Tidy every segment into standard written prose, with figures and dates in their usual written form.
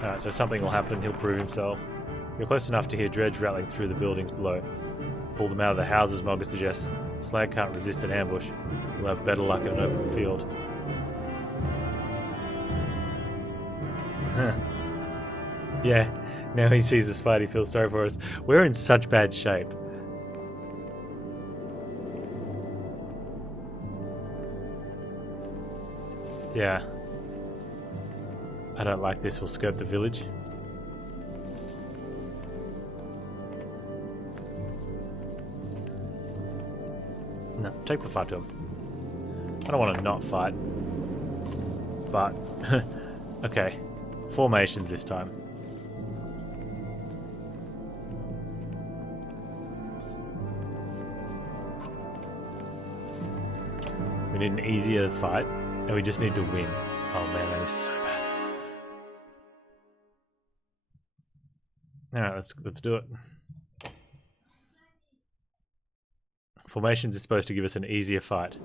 Alright, so something will happen, he'll prove himself. You're close enough to hear dredge rattling through the buildings below. Pull them out of the houses, Mogger suggests. Slag can't resist an ambush. You'll have better luck in an open field. Yeah, now he sees us fight, he feels sorry for us. We're in such bad shape. Yeah. I don't like this, we'll skirt the village. No, take the fight to him. I don't want to not fight. But, okay. Formations this time. We need an easier fight, and we just need to win. Oh man, that is so bad. Alright, let's do it. Formations is supposed to give us an easier fight.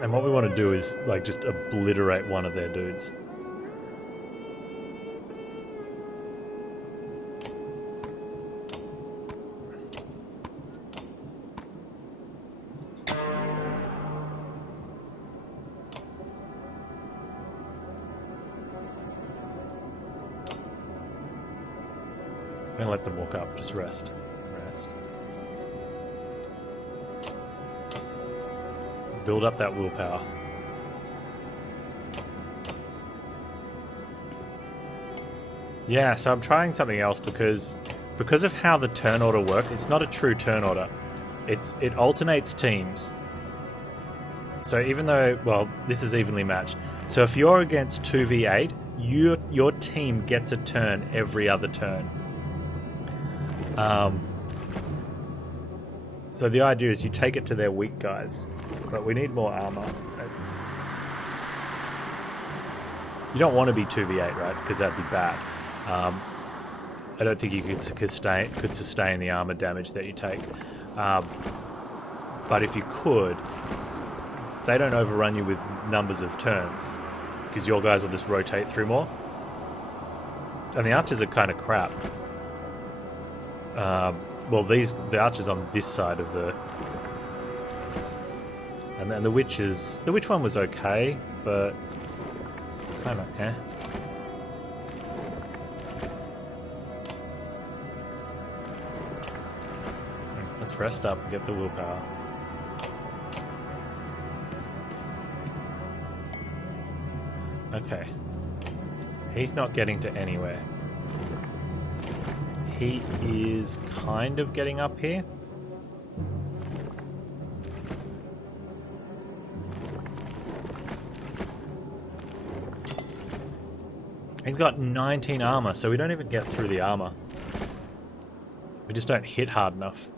And what we want to do is, like, just obliterate one of their dudes. I'm gonna let them walk up, just rest. Rest. Build up that willpower. Yeah, so I'm trying something else because of how the turn order works, it's not a true turn order. It alternates teams. So even though, well, this is evenly matched. So if you're against 2v8, your team gets a turn every other turn. So the idea is you take it to their weak guys. But we need more armor. You don't want to be 2v8, right? Because that'd be bad. I don't think you could sustain the armor damage that you take. But if you could, they don't overrun you with numbers of turns. Because your guys will just rotate through more. And the archers are kind of crap. Well, the archers on this side of the... And then the witch one was okay, but kind of eh. Let's rest up and get the willpower. Okay. He's not getting to anywhere. He is kind of getting up here. He's got 19 armor, so we don't even get through the armor. We just don't hit hard enough.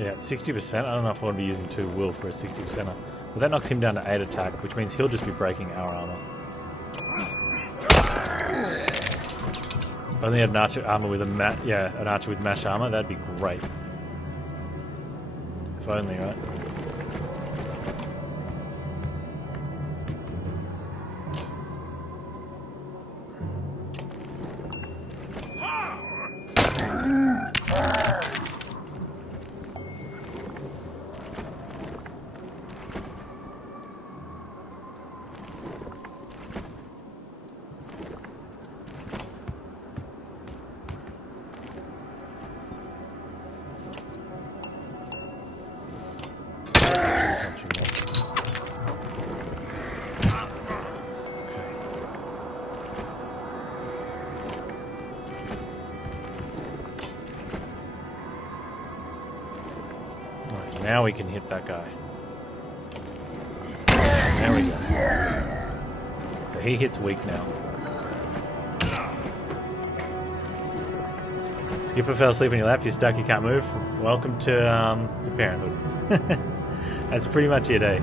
Yeah, 60%. I don't know if I want to be using 2 will for a 60%er. But that knocks him down to 8 attack, which means he'll just be breaking our armor. If I only had an archer armor with an archer with mash armor, that'd be great. If only, right? Now we can hit that guy. There we go. So he hits weak now. Skipper fell asleep on your lap, you're stuck, you can't move. Welcome to parenthood. That's pretty much it, eh?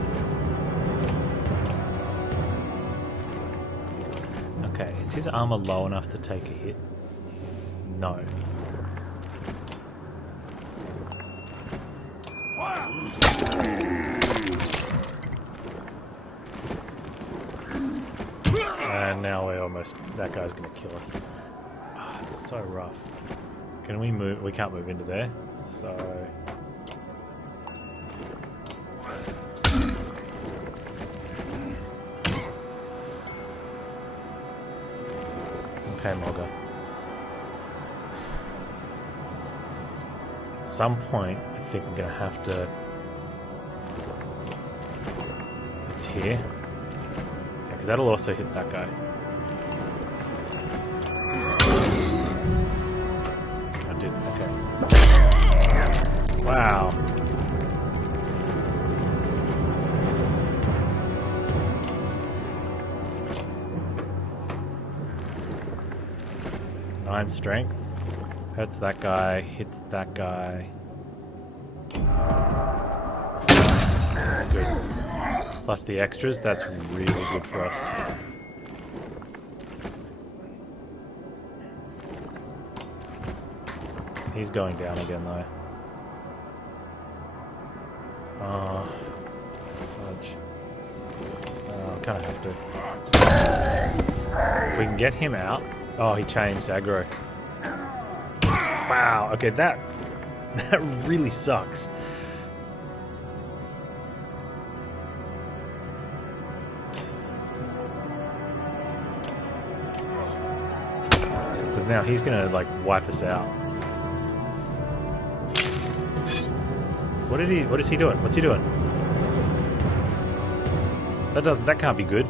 Okay, is his armor low enough to take a hit? No. And now we're almost... that guy's gonna kill us. Oh, it's so rough. Can we move? We can't move into there, so... Okay, Mogger. At some point, I think we're gonna have to... It's here. Yeah, because that'll also hit that guy. I did, okay. Wow. Nine strength. Hurts that guy, hits that guy. That's good. Plus the extras, that's really good for us. He's going down again though. Oh, fudge. Oh, kind of have to. If we can get him out. Oh, he changed aggro. Wow. Okay, that really sucks. Because now he's gonna like wipe us out. What is he doing? What's he doing? That can't be good.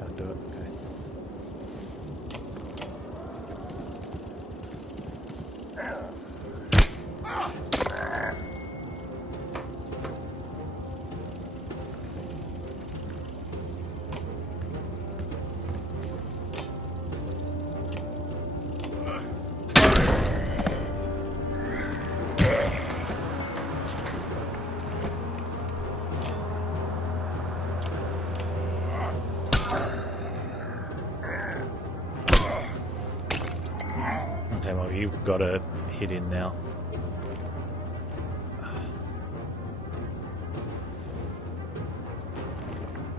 Can't do it. Okay. Okay, well, you've got to hit in now.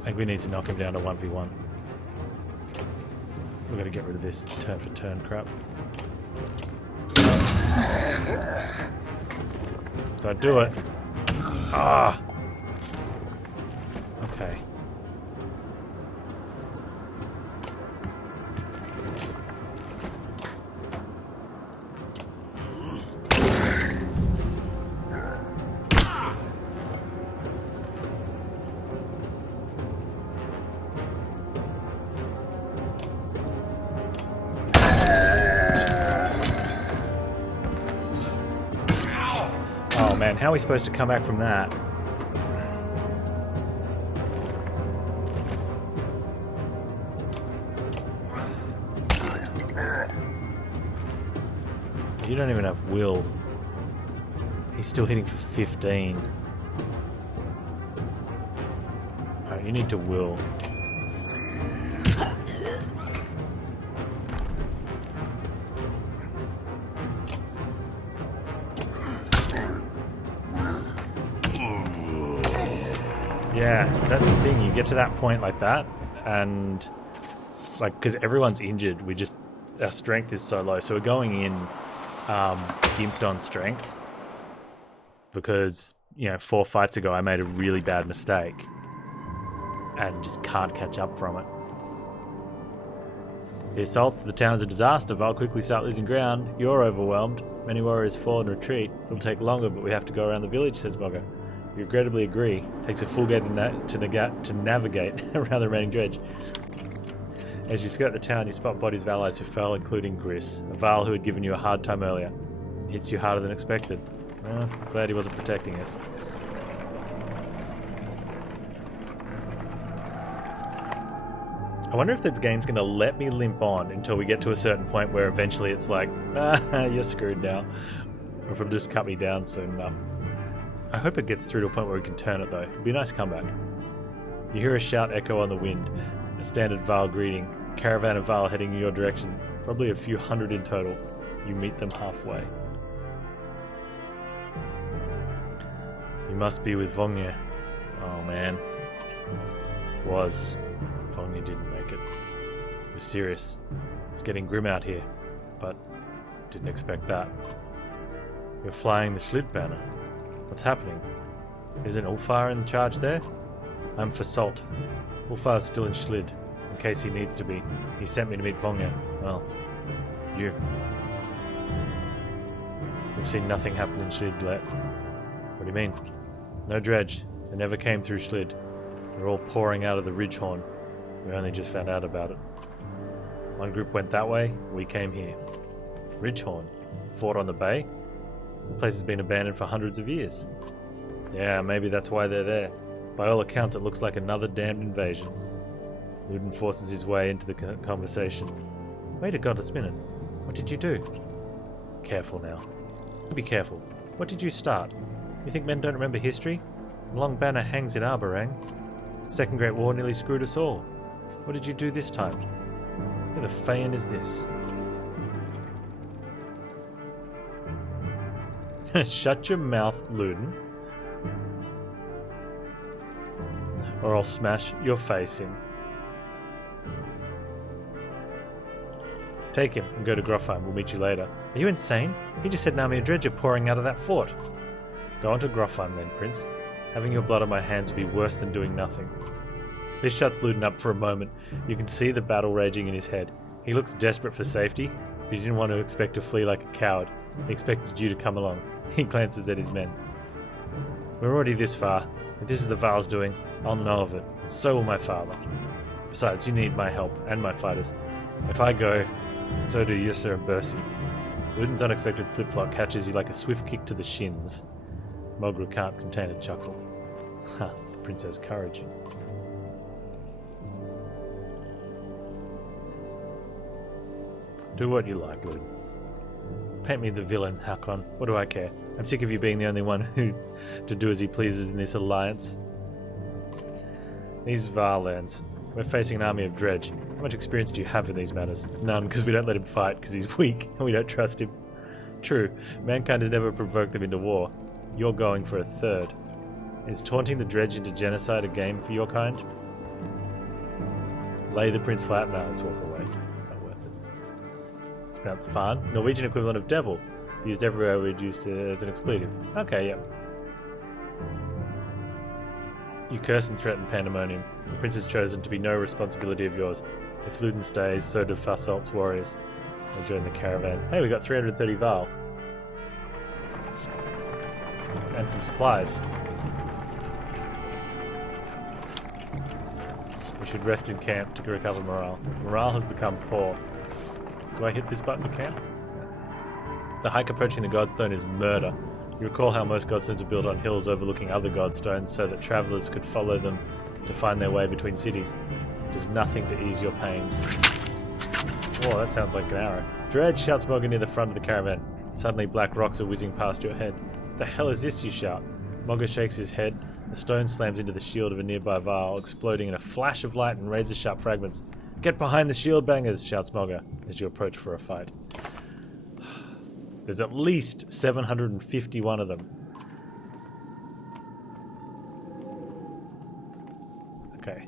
I think we need to knock him down to 1v1. We've got to get rid of this turn for turn crap. Don't do it. Ah. Okay. Oh man, how are we supposed to come back from that? You don't even have will. He's still hitting for 15. Alright, you need to will. Yeah, that's the thing. You get to that point like that, and like because everyone's injured, our strength is so low. So we're going in gimped on strength because 4 fights ago I made a really bad mistake and just can't catch up from it. The assault of the town's a disaster. Val quickly start losing ground. You're overwhelmed. Many warriors fall in retreat. It'll take longer, but we have to go around the village, says Bogger. You regrettably agree. Takes a full day to navigate around the remaining dredge. As you skirt the town, you spot bodies of allies who fell, including Gris, a Val who had given you a hard time earlier. Hits you harder than expected. Well, glad he wasn't protecting us. I wonder if the game's going to let me limp on until we get to a certain point where eventually it's like, ah, you're screwed now. Or if it'll just cut me down soon enough. I hope it gets through to a point where we can turn it though. It'd be a nice comeback. You hear a shout echo on the wind. A standard Val greeting. Caravan of Val heading in your direction. Probably a few hundred in total. You meet them halfway. You must be with Vongye. Oh man. Was. Vongye didn't make it. You're serious. It's getting grim out here. But didn't expect that. You're flying the Schlid banner. What's happening? Isn't Ulfar in charge there? I'm for Salt. Ulfar's still in Schlid, in case he needs to be. He sent me to meet Vongye. Well, you. We've seen nothing happen in Schlid yet. What do you mean? No dredge. They never came through Schlid. They're all pouring out of the Ridgehorn. We only just found out about it. One group went that way, we came here. Ridgehorn? Fort on the bay? The place has been abandoned for hundreds of years. Yeah, maybe that's why they're there. By all accounts, it looks like another damned invasion. Luden forces his way into the conversation. Wait a godless minute. What did you do? Careful now. Be careful. What did you start? You think men don't remember history? The long banner hangs in Arborang. Second Great War nearly screwed us all. What did you do this time? Who the Faen is this? Shut your mouth, Luden. Or I'll smash your face in. Take him and go to Grofheim. We'll meet you later. Are you insane? He just said an army of dredge are pouring out of that fort. Go on to Grofheim then, Prince. Having your blood on my hands would be worse than doing nothing. This shuts Luden up for a moment. You can see the battle raging in his head. He looks desperate for safety, but he didn't want to expect to flee like a coward. He expected you to come along. He glances at his men. We're already this far. If this is the Val's doing, I'll know of it. So will my father. Besides, you need my help, and my fighters. If I go, so do Yusser and Bersi. Luden's unexpected flip-flop catches you like a swift kick to the shins. Mogru can't contain a chuckle. Ha, the prince has courage. Do what you like, Luden. Paint me the villain, Hakon. What do I care? I'm sick of you being the only one who to do as he pleases in this alliance. These Varlands. We're facing an army of dredge. How much experience do you have in these matters? None, because we don't let him fight, because he's weak, and we don't trust him. True, mankind has never provoked them into war. You're going for a third. Is taunting the dredge into genocide a game for your kind? Lay the prince flat? No, let's walk away. It's not worth it. Pronounced Farn, Norwegian equivalent of devil. Used everywhere we'd used it as an expletive. Okay, yeah. You curse and threaten pandemonium. The prince has chosen to be no responsibility of yours. If Luden stays, so do Fasolt's warriors. They'll join the caravan. Hey, we got 330 Val. And some supplies. We should rest in camp to recover morale. Morale has become poor. Do I hit this button to camp? The hike approaching the Godstone is murder. You recall how most Godstones are built on hills overlooking other Godstones so that travellers could follow them to find their way between cities. It does nothing to ease your pains. Whoa, that sounds like an arrow. Dredge, shouts Morgan near the front of the caravan. Suddenly black rocks are whizzing past your head. What the hell is this, you shout? Mogger shakes his head. A stone slams into the shield of a nearby Varl, exploding in a flash of light and razor-sharp fragments. Get behind the shield bangers, shouts Mogger as you approach for a fight. There's at least 751 of them. Okay.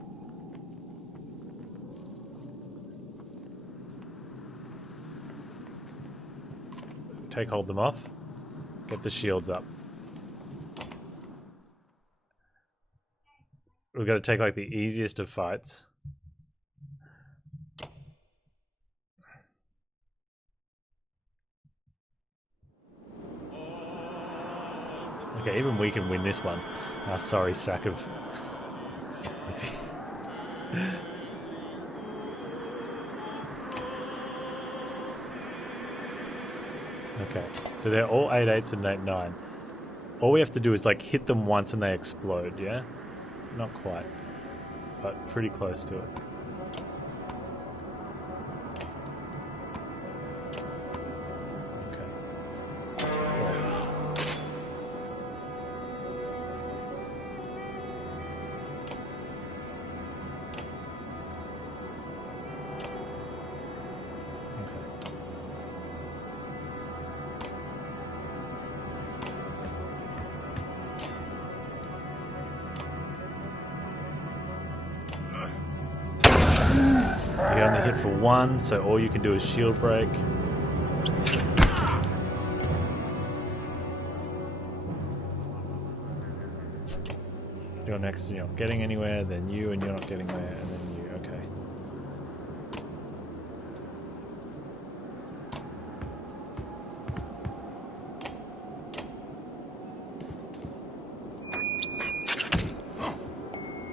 Take hold them off. Get the shields up. We've got to take like the easiest of fights. Okay, even we can win this one. Sorry, sack of... Okay, so they're all 8/8s and 8/9. All we have to do is like hit them once and they explode, yeah? Not quite, but pretty close to it. You only hit for one, so all you can do is shield break. You're next and you're not getting anywhere, then you and you're not getting there, and then you, okay.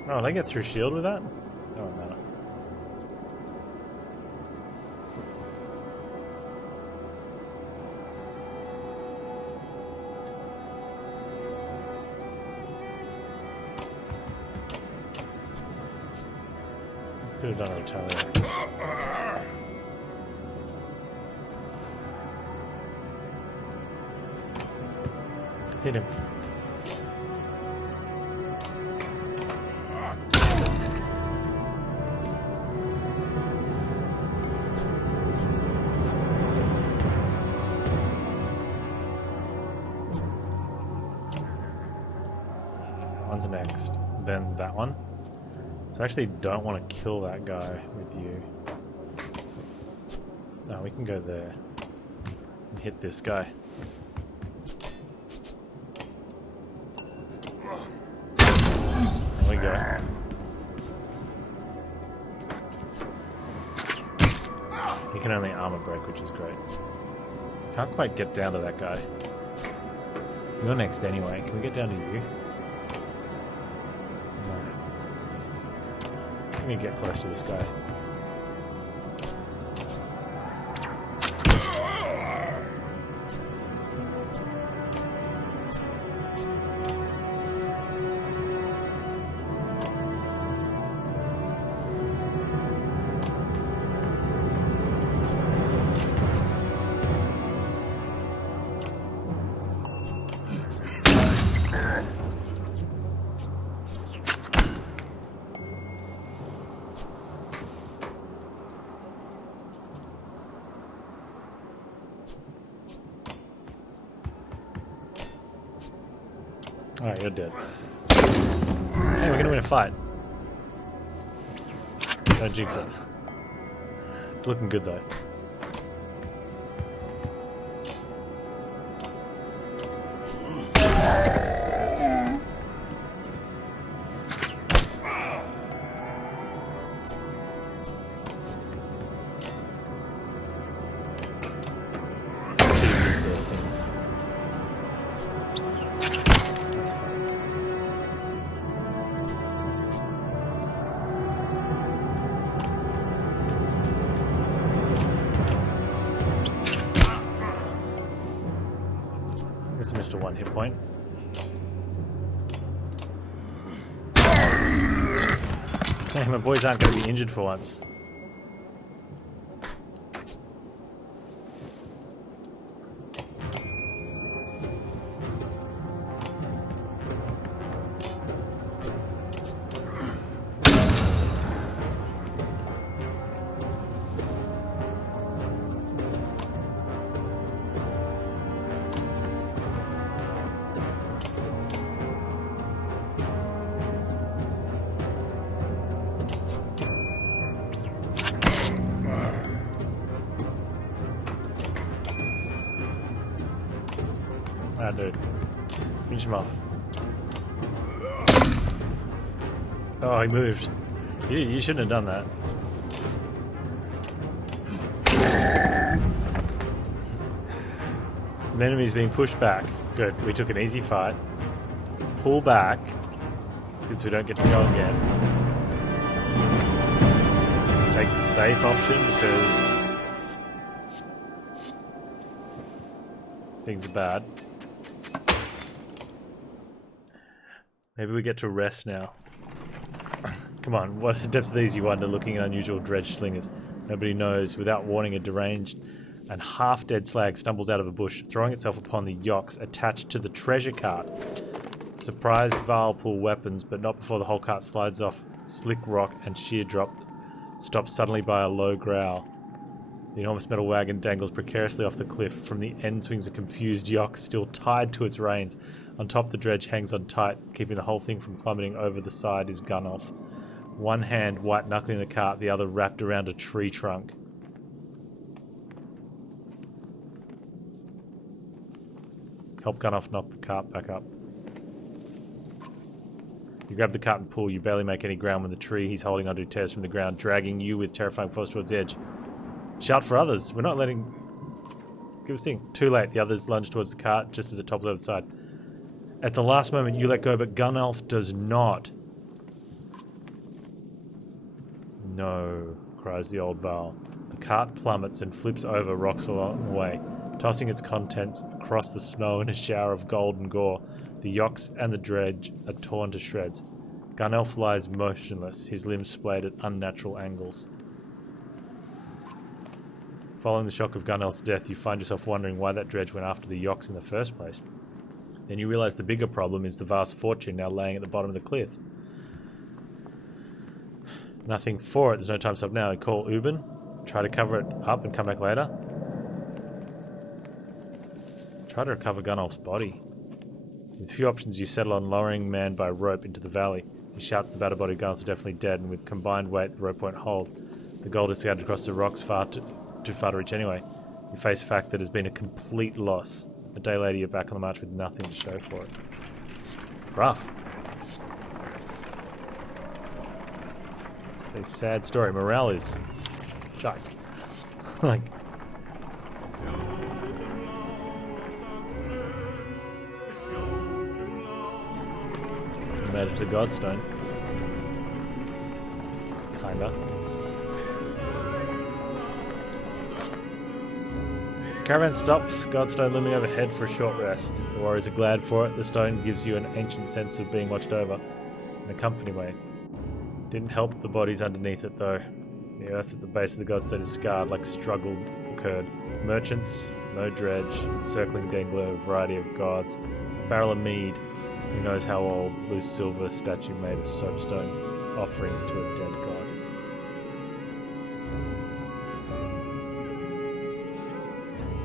Oh, they get through shield with that? Oh, no. Could have done a retaliate. Hit him. One's next, then that one. So I actually don't want to kill that guy with you. No, we can go there and hit this guy. There we go. He can only armor break, which is great. Can't quite get down to that guy. You're next anyway. Can we get down to you? No. Let me get close to this guy. Alright, you're dead. Hey, we're gonna win a fight. Don't jinx it. It's looking good though. Missed a one hit point. Hey, my boys aren't going to be injured for once. Ah, dude. Finish him off. Oh, he moved. You shouldn't have done that. The enemy's being pushed back. Good. We took an easy fight. Pull back, since we don't get to go again. Take the safe option because things are bad. Maybe we get to rest now. Come on, what depths of these you wonder, looking at unusual dredge slingers. Nobody knows. Without warning, a deranged and half-dead slag stumbles out of a bush, throwing itself upon the yokes attached to the treasure cart. Surprised Val pull weapons, but not before the whole cart slides off slick rock and sheer drop, stopped suddenly by a low growl. The enormous metal wagon dangles precariously off the cliff. From the end swings a confused yoke, still tied to its reins. On top, the dredge hangs on tight, keeping the whole thing from plummeting over the side is gun off. One hand white knuckling the cart, the other wrapped around a tree trunk. Help Gunoff knock the cart back up. You grab the cart and pull. You barely make any ground when the tree he's holding onto tears from the ground, dragging you with terrifying force towards the edge. Shout for others. We're not letting... Give us a thing. Too late. The others lunge towards the cart just as it topples over the side. At the last moment, you let go, but Gunoff does not. No, cries the old Val. The cart plummets and flips over rocks along the way, tossing its contents across the snow in a shower of gold and gore. The yokes and the dredge are torn to shreds. Gunoff lies motionless, his limbs splayed at unnatural angles. Following the shock of Gunoff's death, you find yourself wondering why that dredge went after the yokes in the first place. Then you realise the bigger problem is the vast fortune now laying at the bottom of the cliff. Nothing for it, there's no time to stop now. You call Ubin, try to cover it up and come back later. Try to recover Gunoff's body. With few options, you settle on lowering man by rope into the valley. He shouts the battered body of Gunoff are definitely dead, and with combined weight, the rope won't hold. The gold is scattered across the rocks too far to reach anyway. You face a fact that has been a complete loss. A day later, you're back on the march with nothing to show for it. Rough. It's a sad story. Morale is chuck. Like... Made it to Godstone. Kinda. Caravan stops, Godstone looming overhead for a short rest. The warriors are glad for it. The stone gives you an ancient sense of being watched over, in a comforting way. Didn't help the bodies underneath it though. The earth at the base of the Godstone is scarred like struggle occurred. Merchants, no dredge, encircling dangler a variety of gods. A barrel of mead. Who knows how old, loose silver statue made of soapstone, offerings to a dead god.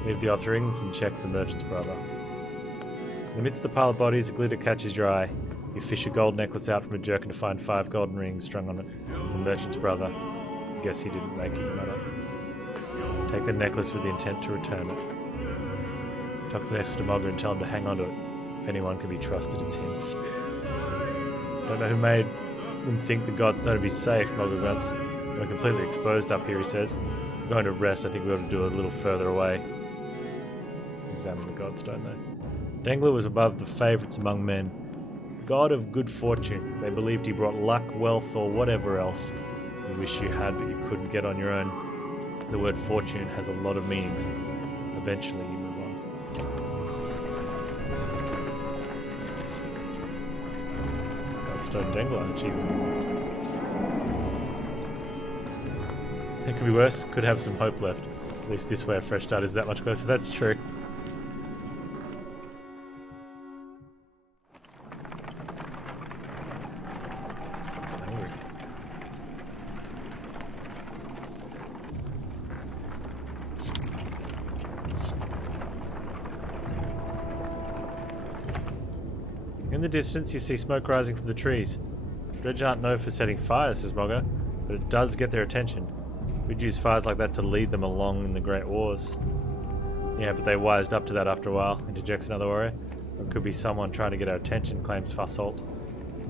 Leave the offerings and check the merchant's brother. Amidst the pile of bodies, a glitter catches your eye. You fish a gold necklace out from a jerkin to find 5 golden rings strung on it. The merchant's brother. Guess he didn't make it, you matter. Take the necklace with the intent to return it. Tuck the necklace to Mogger and tell him to hang on to it. If anyone can be trusted, it's him. Don't know who made them think the gods know to be safe, Mogger grunts. We're completely exposed up here, he says. We're going to rest. I think we ought to do it a little further away. Let's examine the godstone, though. Dangler was above the favourites among men. God of good fortune. They believed he brought luck, wealth, or whatever else. You wish you had, but you couldn't get on your own. The word fortune has a lot of meanings. Eventually, you move on. Godstone Dangler achievement. It could be worse. Could have some hope left. At least this way a fresh start is that much closer. That's true. In the distance, you see smoke rising from the trees. Dredge aren't known for setting fires, says Mogger, but it does get their attention. We'd use fires like that to lead them along in the Great Wars. Yeah, but they wised up to that after a while, interjects another warrior. Or it could be someone trying to get our attention, claims Fussault.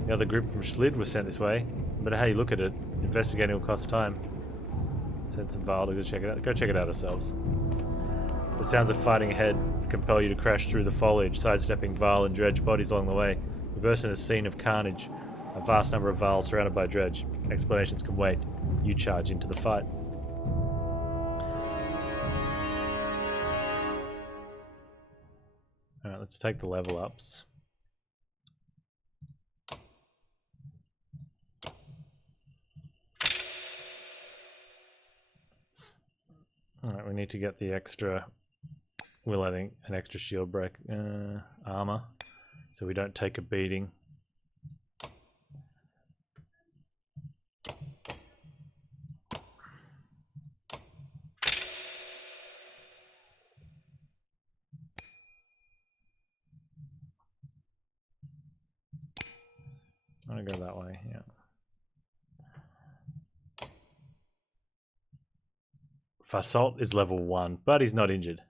The other group from Schlid was sent this way. No matter how you look at it, investigating will cost time. Send some Val to go check it out. Go check it out ourselves. The sounds of fighting ahead compel you to crash through the foliage, sidestepping Val and Dredge bodies along the way. You burst in a scene of carnage. A vast number of Vals surrounded by Dredge. Explanations can wait. You charge into the fight. Alright, let's take the level ups. Alright, we need to get the extra... Well, I think an extra shield break armor, so we don't take a beating. I'm gonna go that way, yeah. Fasalt is level 1, but he's not injured.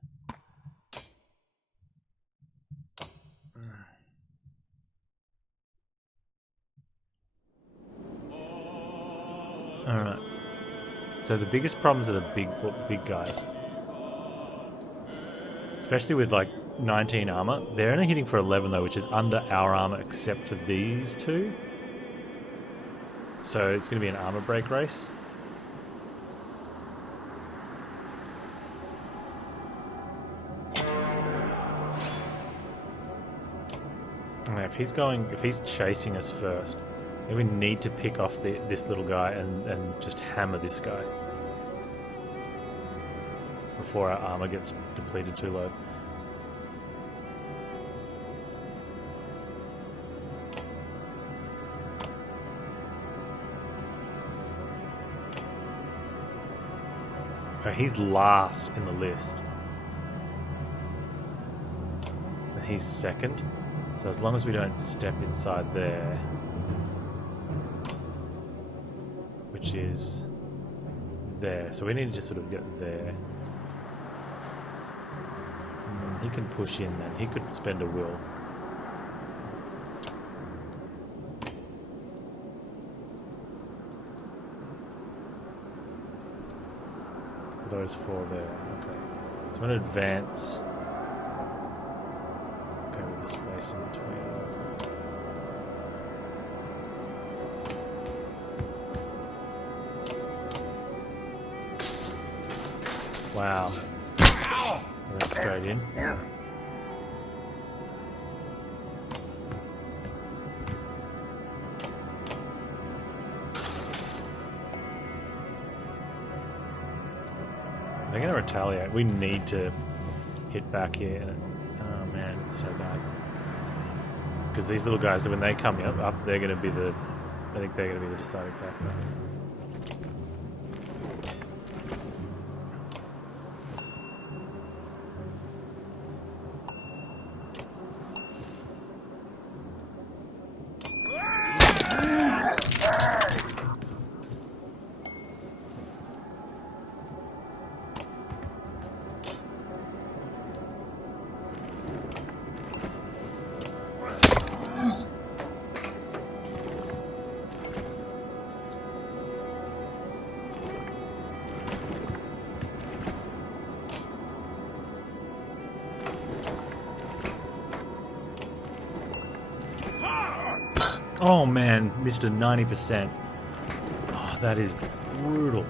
Alright. So the biggest problems are the big guys. Especially with like 19 armor. They're only hitting for 11 though, which is under our armor except for these two. So it's going to be an armor break race. And if he's chasing us first, then we need to pick off this little guy and just hammer this guy before our armor gets depleted too low. He's last in the list. And he's second. So as long as we don't step inside there, which is there. So we need to just sort of get there. He can push in then. He could spend a will. Those four there. Okay. So I'm going to advance. Go with this space in between. Wow. That's straight in. They're going to retaliate. We need to hit back here. Oh man, it's so bad. Because these little guys, when they come up, they're going to be the... I think they're going to be the deciding factor. Oh man, missed a 90%. Oh, that is brutal.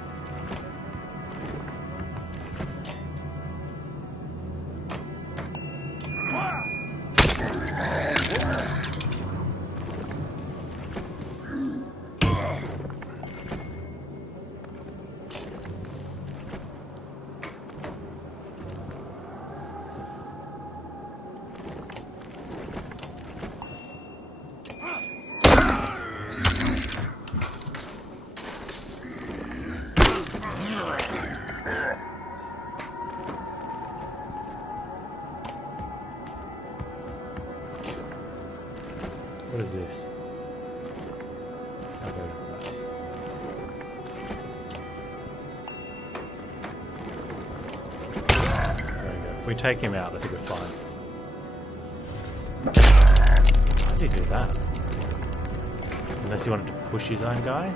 What is this? Okay. There we go. If we take him out, I think we're fine. How did he do that? Unless he wanted to push his own guy?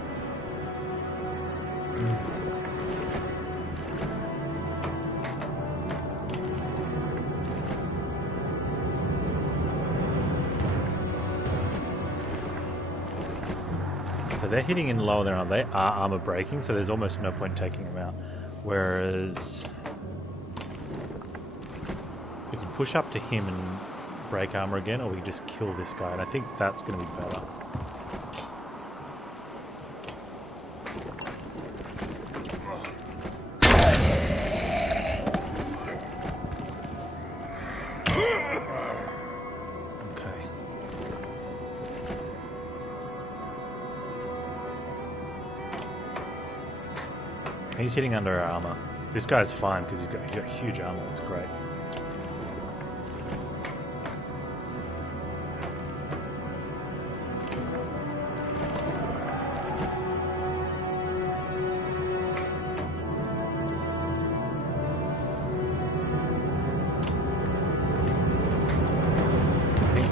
So they're hitting in lower than armor. They are armor breaking, so there's almost no point taking them out. Whereas we can push up to him and break armor again, or we can just kill this guy, and I think that's going to be better. He's hitting under our armor. This guy's fine because he's got huge armor. That's great.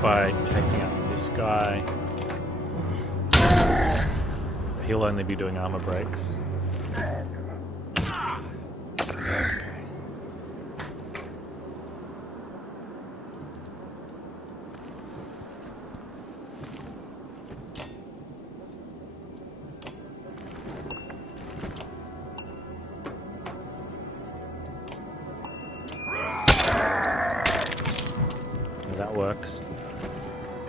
by taking out this guy. So he'll only be doing armor breaks. That works.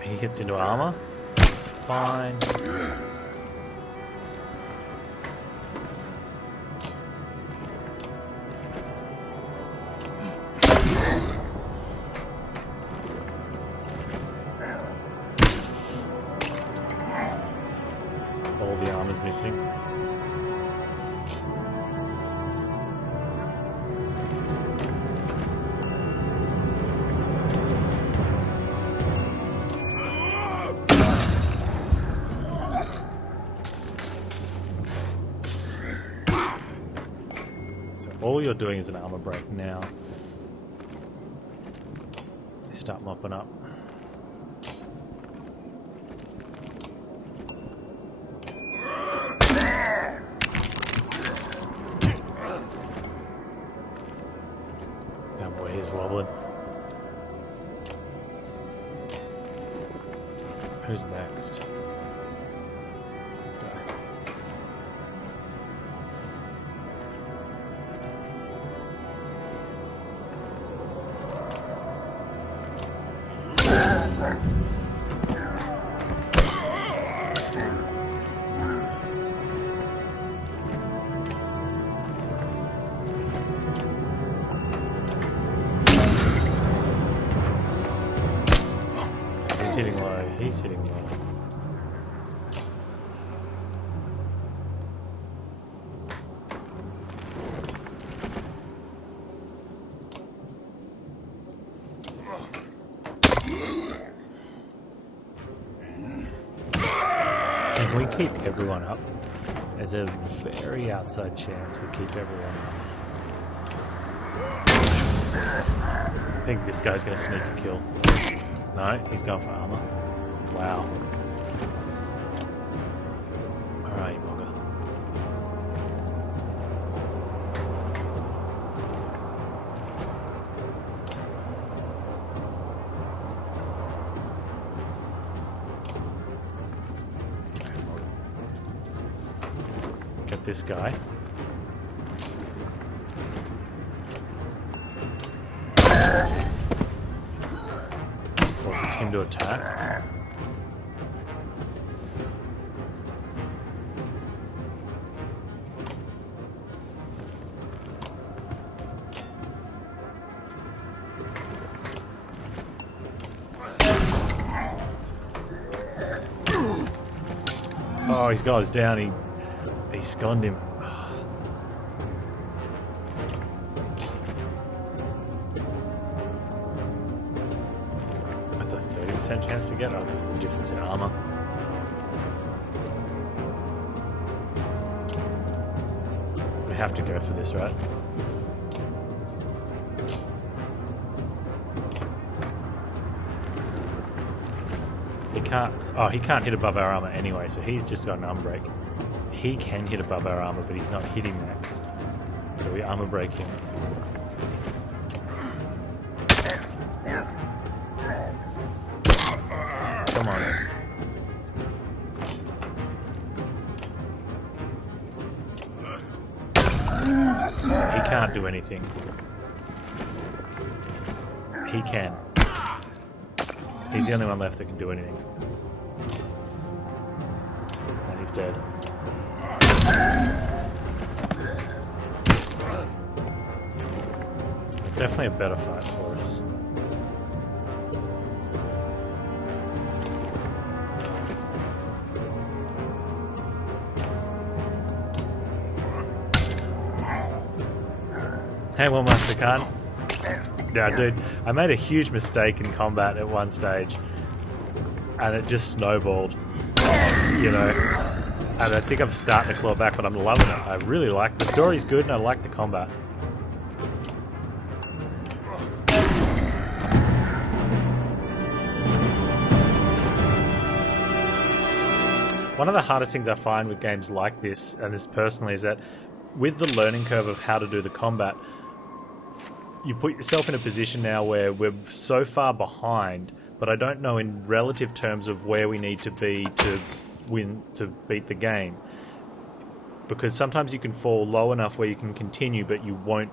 He hits into armor. It's fine. All the armor's missing. All you're doing is an armor break now. You start mopping up. Damn boy, he's wobbling. Who's next? He's hitting low. He's hitting low. Can we keep everyone up? There's a very outside chance we keep everyone up. I think this guy's going to sneak a kill. No, he's going for armor. Wow. Alright, Mogger. Get this guy. Forces him to attack. Oh, he's got us down. He sconed him. That's a 30% chance to get it because of the difference in armor. We have to go for this, right? He can't. Oh, he can't hit above our armor anyway, so he's just got an armor break. He can hit above our armor, but he's not hitting next. So we armor break him. Come on. He can't do anything. He can. He's the only one left that can do anything. And he's dead. It's definitely a better fight for us. Hey, well, Master Khan. Yeah, dude, I made a huge mistake in combat at one stage, and it just snowballed, you know, and I think I'm starting to claw back, but I'm loving it. I really like the story's good, and I like the combat. One of the hardest things I find with games like this, and this personally, is that with the learning curve of how to do the combat, you put yourself in a position now where we're so far behind, but I don't know in relative terms of where we need to be to win, to beat the game. Because sometimes you can fall low enough where you can continue, but you won't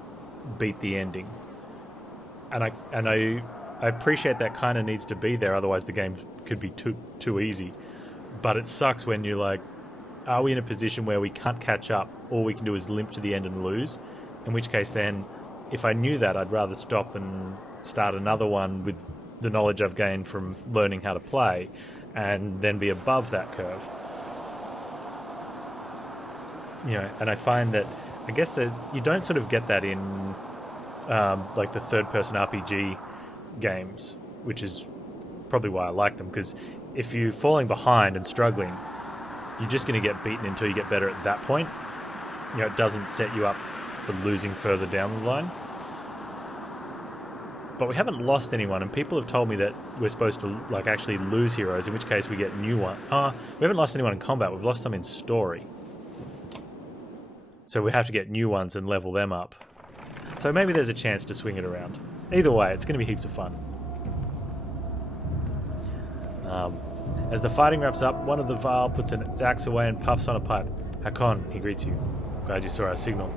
beat the ending. And I appreciate that kind of needs to be there, otherwise the game could be too easy. But it sucks when you're like, are we in a position where we can't catch up? All we can do is limp to the end and lose. In which case then, if I knew that, I'd rather stop and start another one with the knowledge I've gained from learning how to play, and then be above that curve. You know, and I find that, I guess that you don't sort of get that in like the third-person RPG games, which is probably why I like them, because if you're falling behind and struggling, you're just going to get beaten until you get better at that point. You know, it doesn't set you up for losing further down the line. But we haven't lost anyone, and people have told me that we're supposed to like actually lose heroes, in which case we get new one. We haven't lost anyone in combat, we've lost some in story. So we have to get new ones and level them up. So maybe there's a chance to swing it around. Either way, it's going to be heaps of fun. As the fighting wraps up, one of the Vaal puts its axe away and puffs on a pipe. Hakon, he greets you. Glad you saw our signal.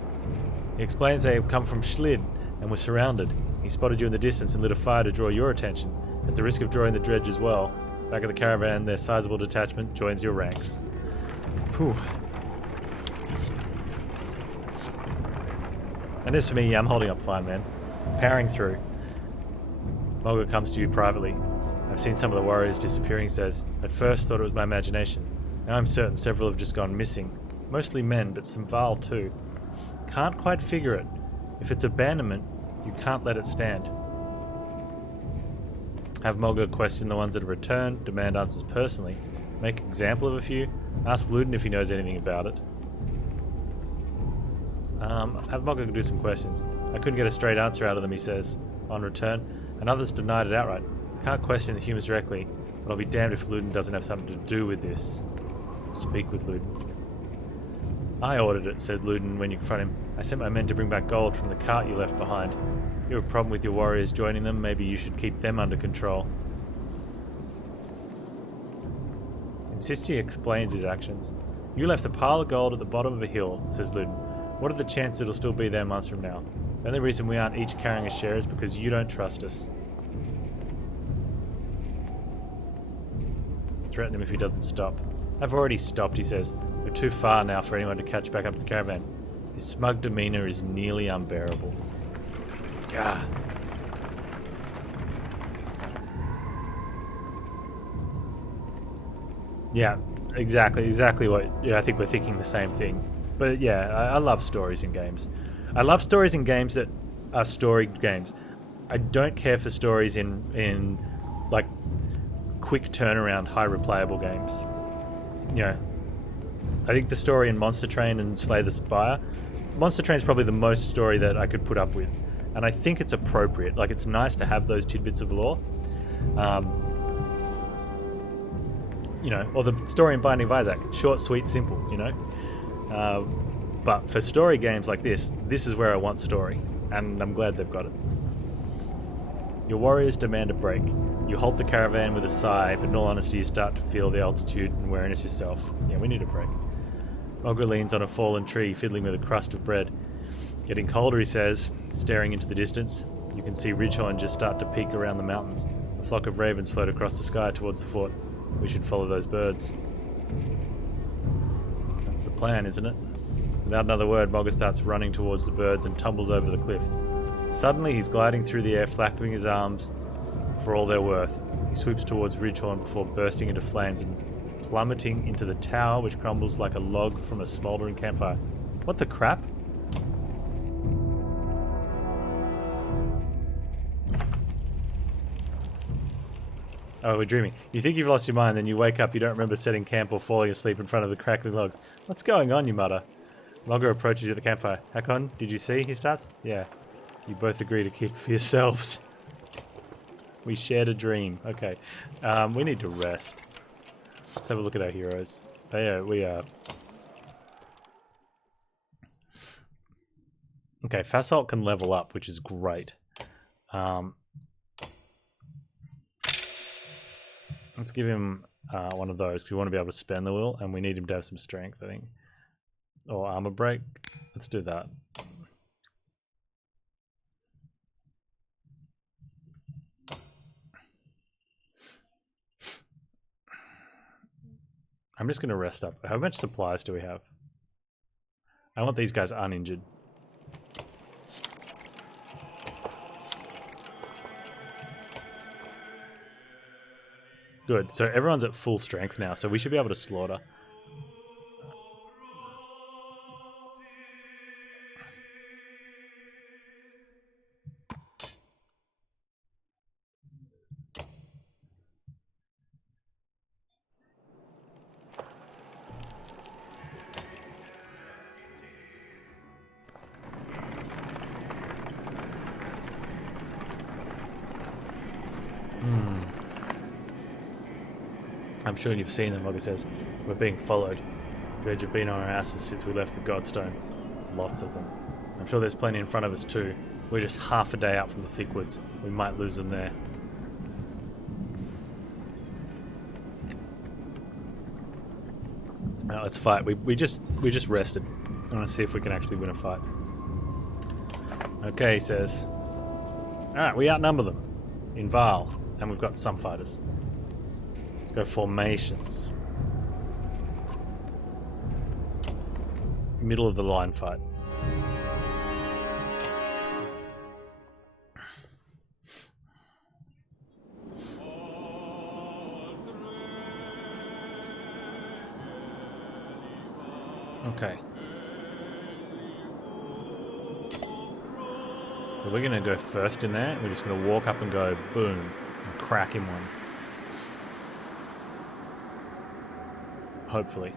He explains they have come from Schlid and were surrounded. He spotted you in the distance and lit a fire to draw your attention, at the risk of drawing the dredge as well. Back at the caravan, their sizable detachment joins your ranks. Whew. And as for me, I'm holding up fine, man. Powering through. Mulga comes to you privately. I've seen some of the warriors disappearing, says. At first thought it was my imagination. Now I'm certain several have just gone missing. Mostly men, but some Vaal too. Can't quite figure it. If it's abandonment, you can't let it stand. Have Mulga question the ones that have returned, demand answers personally. Make an example of a few. Ask Luden if he knows anything about it. Have Mulga do some questions. I couldn't get a straight answer out of them, he says. On return, and others denied it outright. Can't question the humans directly, but I'll be damned if Luden doesn't have something to do with this. Speak with Luden. I ordered it, said Luden when you confront him. I sent my men to bring back gold from the cart you left behind. You have a problem with your warriors joining them, maybe you should keep them under control. Insisti explains his actions. You left a pile of gold at the bottom of a hill, says Luden. What are the chances it'll still be there months from now? The only reason we aren't each carrying a share is because you don't trust us. Threaten him if he doesn't stop. I've already stopped, he says. We're too far now for anyone to catch back up to the caravan. His smug demeanour is nearly unbearable. Gah. Yeah, exactly what... Yeah, I think we're thinking the same thing. But yeah, I love stories in games. I love stories in games that are story games. I don't care for stories in like quick turnaround, high replayable games. You know, I think the story in Monster Train and Slay the Spire, Monster Train is probably the most story that I could put up with, and I think it's appropriate. Like, it's nice to have those tidbits of lore. You know, or the story in Binding of Isaac, short, sweet, simple. You know. But for story games like this is where I want story, and I'm glad they've got it. Your warriors demand a break. You halt the caravan with a sigh, but in all honesty you start to feel the altitude and weariness yourself. Yeah, we need a break. Mulga leans on a fallen tree, fiddling with a crust of bread. Getting colder, he says, staring into the distance. You can see Ridgehorn just start to peek around the mountains. A flock of ravens float across the sky towards the fort. We should follow those birds. That's the plan, isn't it? Without another word, Mulga starts running towards the birds and tumbles over the cliff. Suddenly, he's gliding through the air, flapping his arms for all they're worth. He swoops towards Ridgehorn before bursting into flames and plummeting into the tower, which crumbles like a log from a smouldering campfire. What the crap? Oh, we're dreaming. You think you've lost your mind, then you wake up, you don't remember setting camp or falling asleep in front of the crackling logs. What's going on, you mutter? Mulga approaches you at the campfire. Hakon, did you see? He starts. Yeah. You both agree to keep it for yourselves. We shared a dream. Okay. We need to rest. Let's have a look at our heroes. We are... Okay, Fasalt can level up, which is great. Let's give him one of those, because we want to be able to spend the will, and we need him to have some strength, I think. Or armor break. Let's do that. I'm just going to rest up. How much supplies do we have? I want these guys uninjured. Good. So everyone's at full strength now, so we should be able to slaughter. I'm sure you've seen them, like it says. We're being followed. We've been on our asses since we left the Godstone. Lots of them. I'm sure there's plenty in front of us too. We're just half a day out from the thick woods. We might lose them there. Right, let's fight. We just rested. I want to see if we can actually win a fight. Okay, he says. Alright, we outnumber them in Val, and we've got some fighters. Let's go formations. Middle of the line fight. Okay. So we're going to go first in there. We're just going to walk up and go boom and crack him one. Hopefully.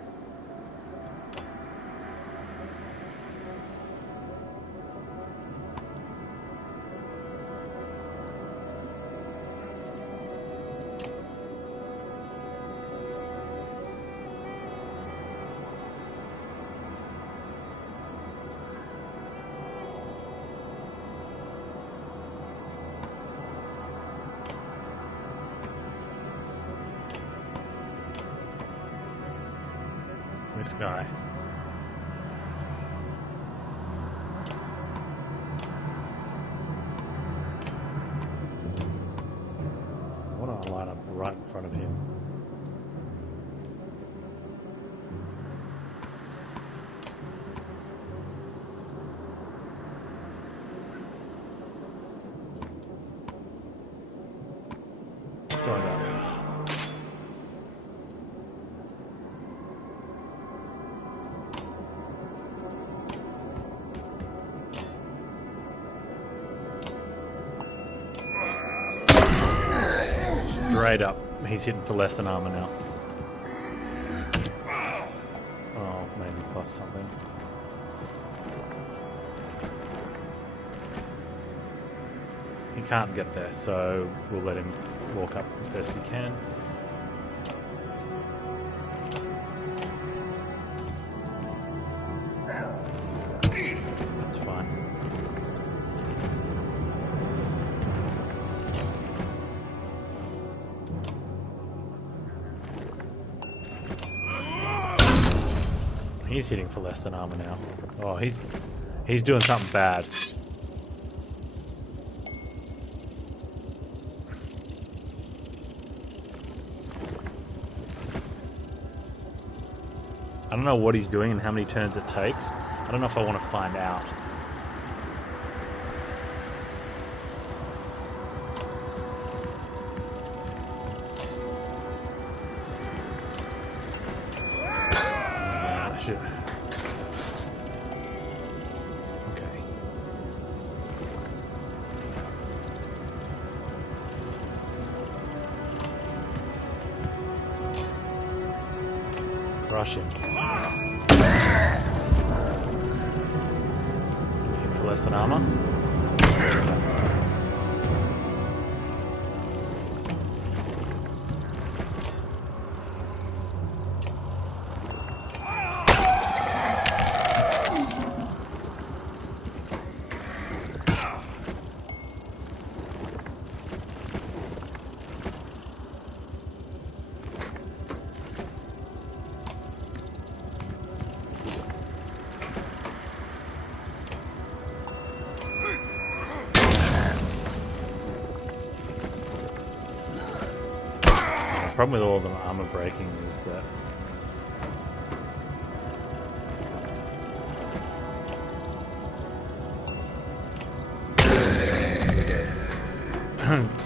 This guy. I want to line up right in front of him. Let's go about it. Straight up. He's hitting for less than armor now. Oh, maybe plus something. He can't get there, so we'll let him walk up the best he can. That's fine. He's hitting for less than armor now. Oh, he's doing something bad. I don't know what he's doing and how many turns it takes. I don't know if I want to find out. Shit. Okay. Crush him. Hit for less than armor. problem with all of them armor breaking is that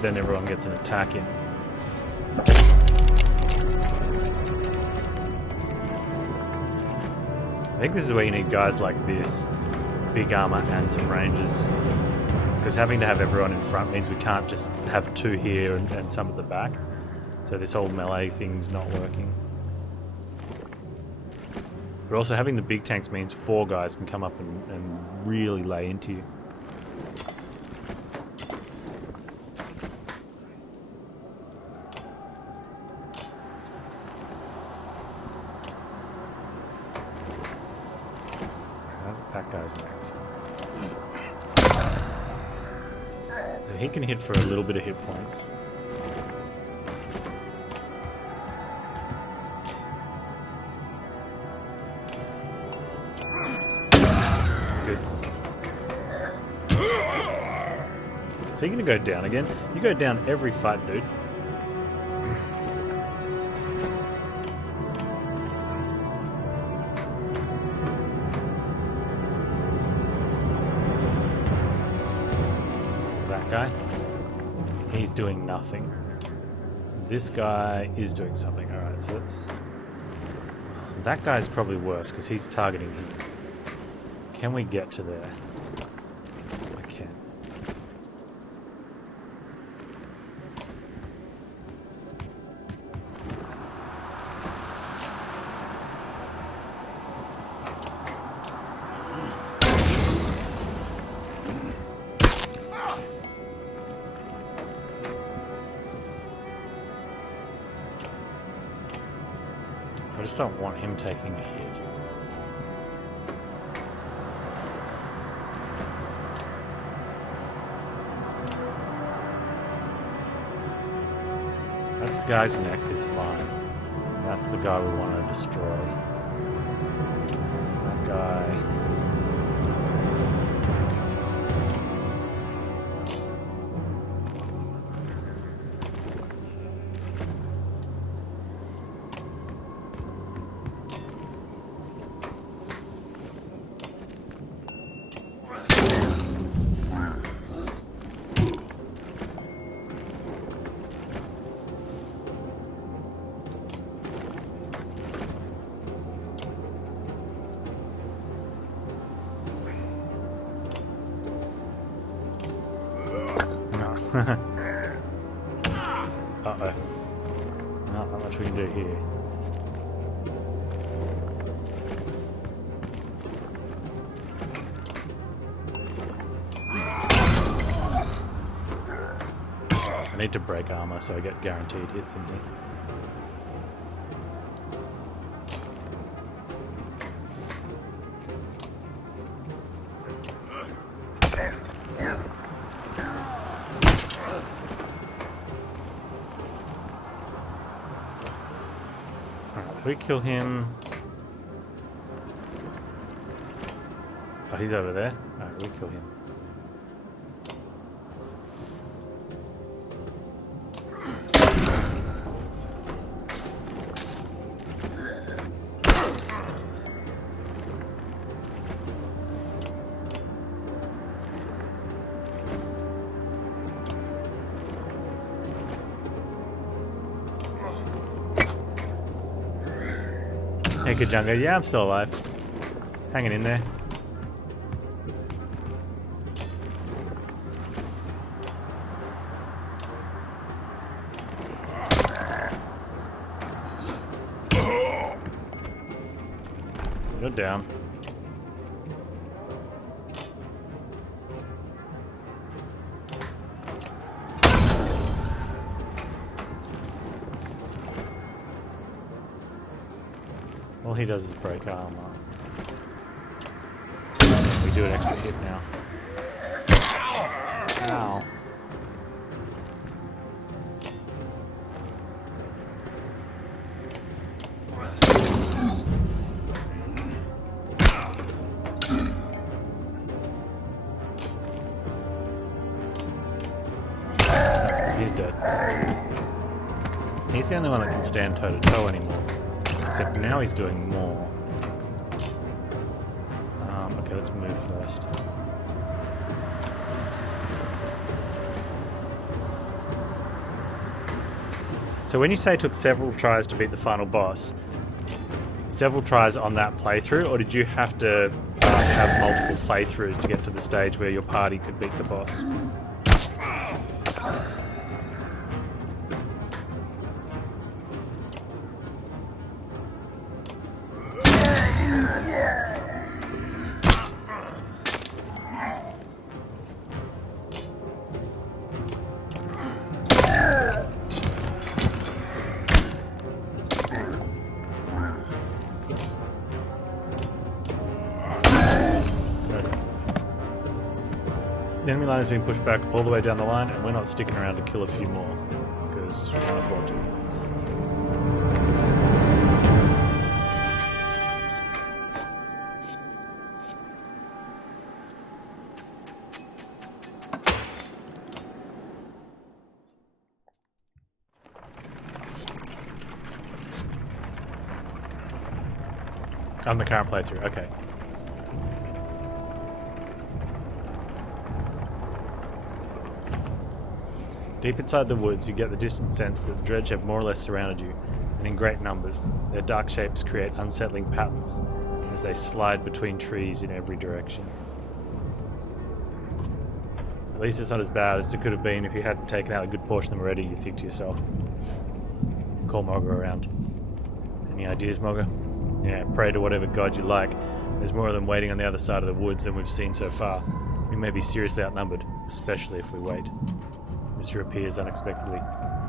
then everyone gets an attack in. I think this is where you need guys like this, big armor and some rangers, because having to have everyone in front means we can't just have two here and some at the back. So this whole melee thing's not working. But also having the big tanks means 4 guys can come up and really lay into you. That guy's next. So he can hit for a little bit of hit points. That's good. So you're gonna go down again. You go down every fight, dude. Guy, he's doing nothing. This guy is doing something. Alright, so it's... That guy's probably worse because he's targeting him. Can we get to there? I can. I just don't want him taking a hit. That guy's next is fine. That's the guy we want to destroy. That guy... Uh-oh. Not much we can do here. I need to break armor so I get guaranteed hits in here. If we kill him... Oh, he's over there. Alright, we kill him. Hey, Kajunga. Yeah, I'm still alive. Hanging in there. You're down. All he does is break armor. We do an extra hit now. Ow. He's dead. He's the only one that can stand toe-to-toe anymore. Except now he's doing more. Okay, let's move first. So when you say it took several tries to beat the final boss, several tries on that playthrough, or did you have to have multiple playthroughs to get to the stage where your party could beat the boss? The enemy line is being pushed back all the way down the line, and we're not sticking around to kill a few more, because we can't afford to. On the current playthrough, okay. Deep inside the woods, you get the distant sense that the dredge have more or less surrounded you, and in great numbers. Their dark shapes create unsettling patterns as they slide between trees in every direction. At least it's not as bad as it could have been if you hadn't taken out a good portion of them already, you think to yourself. Call Mogga around. Any ideas, Mogga? Yeah, pray to whatever god you like. There's more of them waiting on the other side of the woods than we've seen so far. We may be seriously outnumbered, especially if we wait. Mr. appears unexpectedly.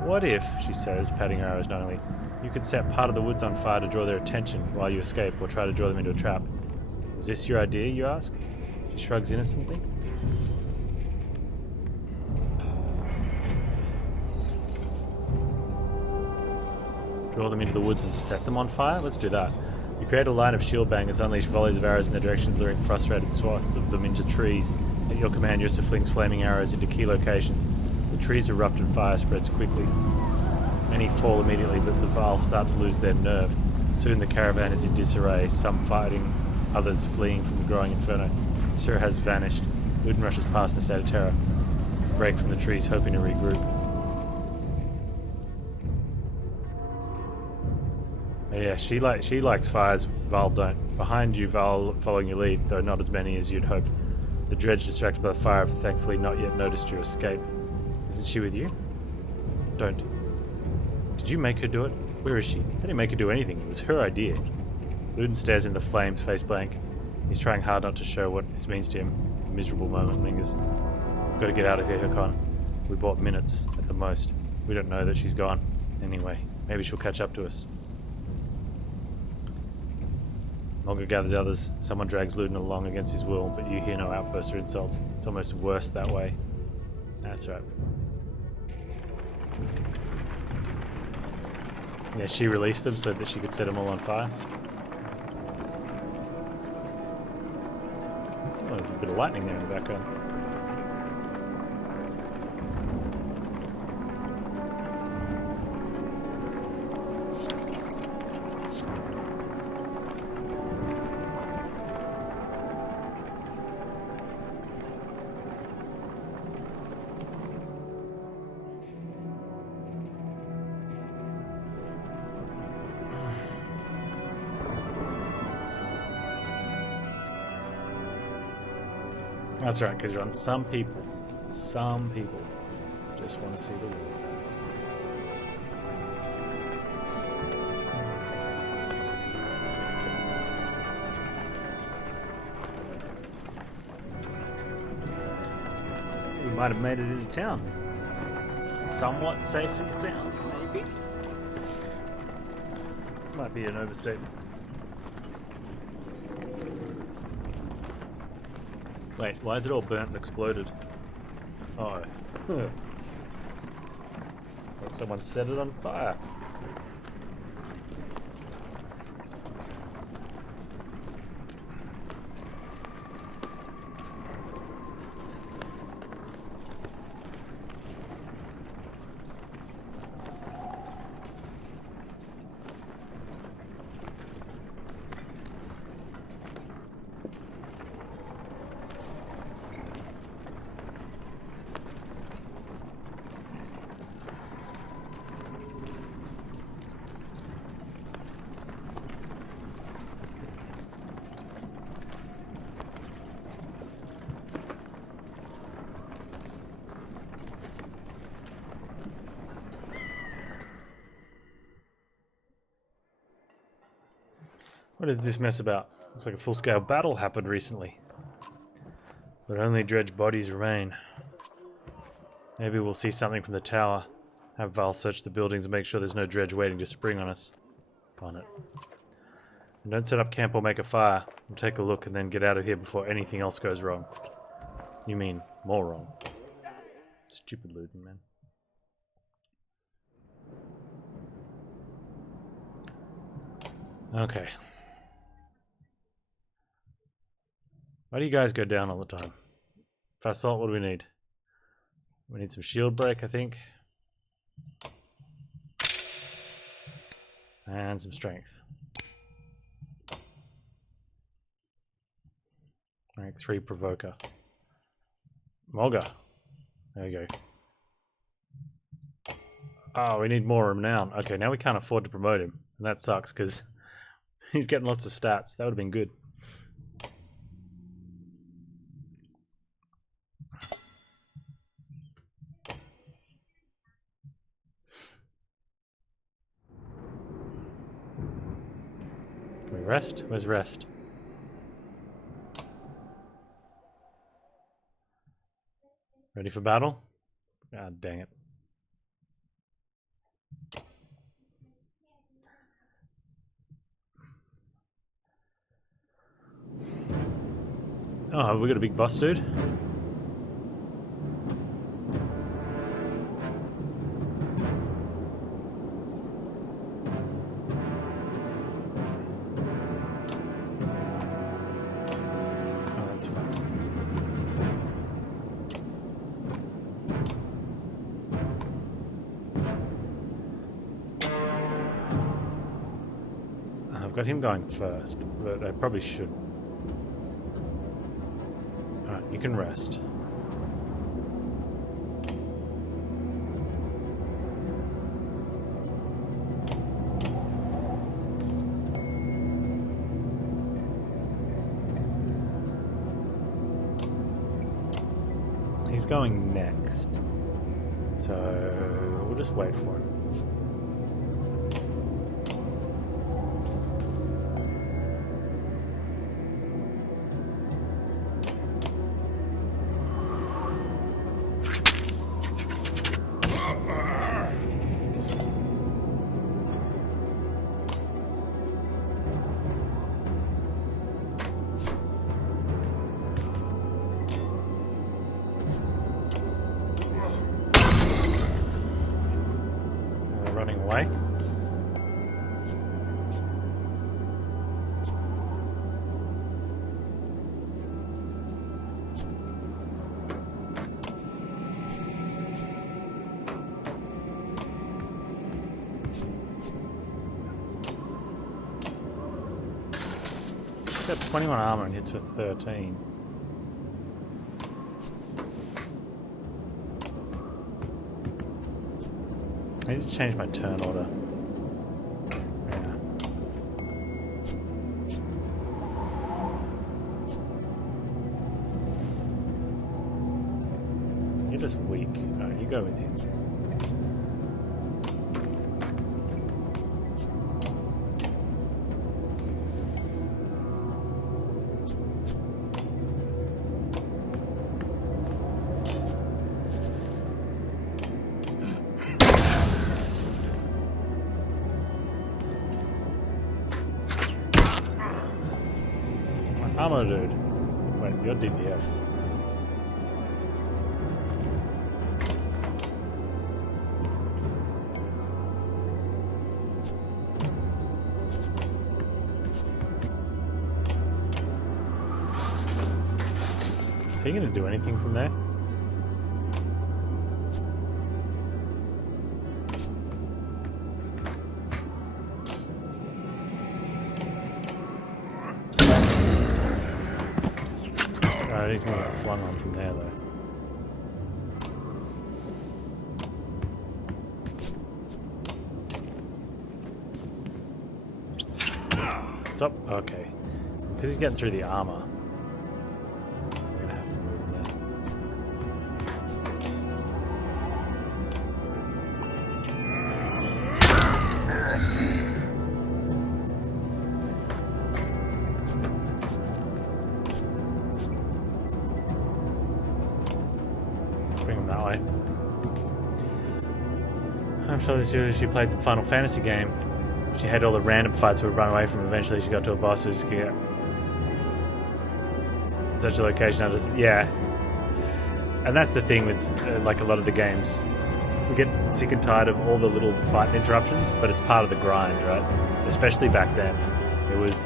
What if, she says, patting her arrows knowingly, you could set part of the woods on fire to draw their attention while you escape or try to draw them into a trap? Was this your idea, you ask? She shrugs innocently. Draw them into the woods and set them on fire? Let's do that. You create a line of shield bangers, unleash volleys of arrows in their direction, luring frustrated swaths of them into trees. At your command, Yussa flings flaming arrows into key locations. The trees erupt and fire spreads quickly. Many fall immediately, but the Vaal start to lose their nerve. Soon the caravan is in disarray, some fighting, others fleeing from the growing inferno. Sura has vanished. Ludin rushes past in a state of terror. Break from the trees, hoping to regroup. Yeah, she likes fires, Vaal don't. Behind you, Vaal following your lead, though not as many as you'd hoped. The dredge, distracted by the fire, have thankfully not yet noticed your escape. Isn't she with you? Don't. Did you make her do it? Where is she? I didn't make her do anything. It was her idea. Ludin stares into the flames, face blank. He's trying hard not to show what this means to him. A miserable moment lingers. We've got to get out of here, Hakon. We bought minutes, at the most. We don't know that she's gone. Anyway, maybe she'll catch up to us. Mogga gathers others. Someone drags Ludin along against his will, but you hear no outbursts or insults. It's almost worse that way. That's right. Yeah, she released them so that she could set them all on fire. Oh, there's a bit of lightning there in the background. That's right, because some people just want to see the world. We might have made it into town. Somewhat safe and sound, maybe. Might be an overstatement. Wait, why is it all burnt and exploded? Oh. Like someone set it on fire. What is this mess about? Looks like a full-scale battle happened recently. But only dredge bodies remain. Maybe we'll see something from the tower. Have Val search the buildings and make sure there's no dredge waiting to spring on us. On it. And don't set up camp or make a fire. We'll take a look and then get out of here before anything else goes wrong. You mean more wrong. Stupid looting, man. Okay. Why do you guys go down all the time? Fast assault, what do we need? We need some shield break, I think. And some strength. Rank 3 provoker. Mogger. There you go. Oh, we need more renown. Okay, now we can't afford to promote him. And that sucks because he's getting lots of stats. That would have been good. Can we rest? Where's rest? Ready for battle? God dang it. Oh, have we got a big boss dude? Oh, that's fine. I've got him going first, but I probably should. Alright, you can rest. He's going next, so we'll just wait for him. Running away. He's got 21 armor and hits for 13. I need to change my turn order. Yeah. You're just weak. Alright, you go with him. Armor dude. Wait, you're DPS. Is he gonna do anything from there? He's gonna get flung on from there, though. Stop. Okay. Because he's getting through the armor. We're gonna have to move him there. sure she played some Final Fantasy game. She had all the random fights we would run away from. Eventually she got to a boss who just get such a location. Yeah. And that's the thing with like a lot of the games. We get sick and tired of all the little fight interruptions, but it's part of the grind, right? Especially back then. It was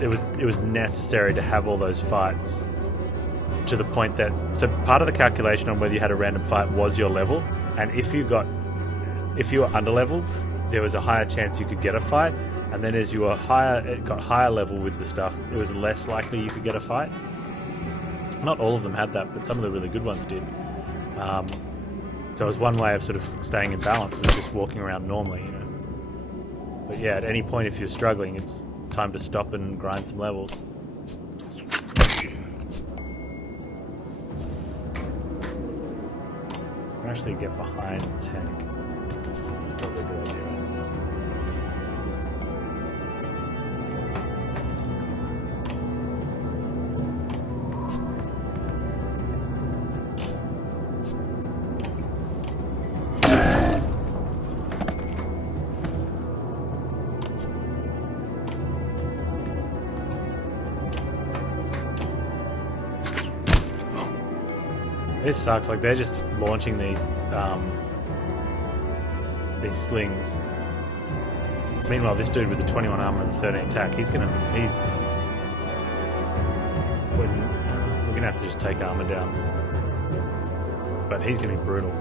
it was necessary to have all those fights to the point that, so part of the calculation on whether you had a random fight was your level, and if you were underleveled, there was a higher chance you could get a fight, and then as you were got higher level with the stuff, it was less likely you could get a fight. Not all of them had that, but some of the really good ones did. So it was one way of sort of staying in balance, was just walking around normally, you know. But yeah, at any point if you're struggling, it's time to stop and grind some levels. Or actually get behind the tank. That's probably a good idea, right? This sucks, like they're just launching these slings. Meanwhile, this dude with the 21 armor and the 13 attack, we're gonna have to just take armor down. But he's gonna be brutal.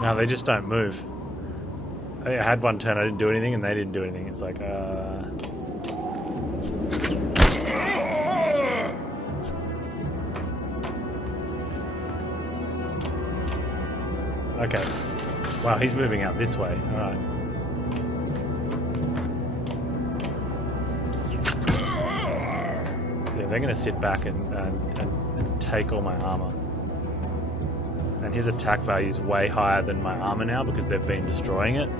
No, they just don't move. I had one turn, I didn't do anything, and they didn't do anything. It's like, okay. Wow, he's moving out this way. Alright. Yeah, they're going to sit back and take all my armor. And his attack value is way higher than my armor now because they've been destroying it.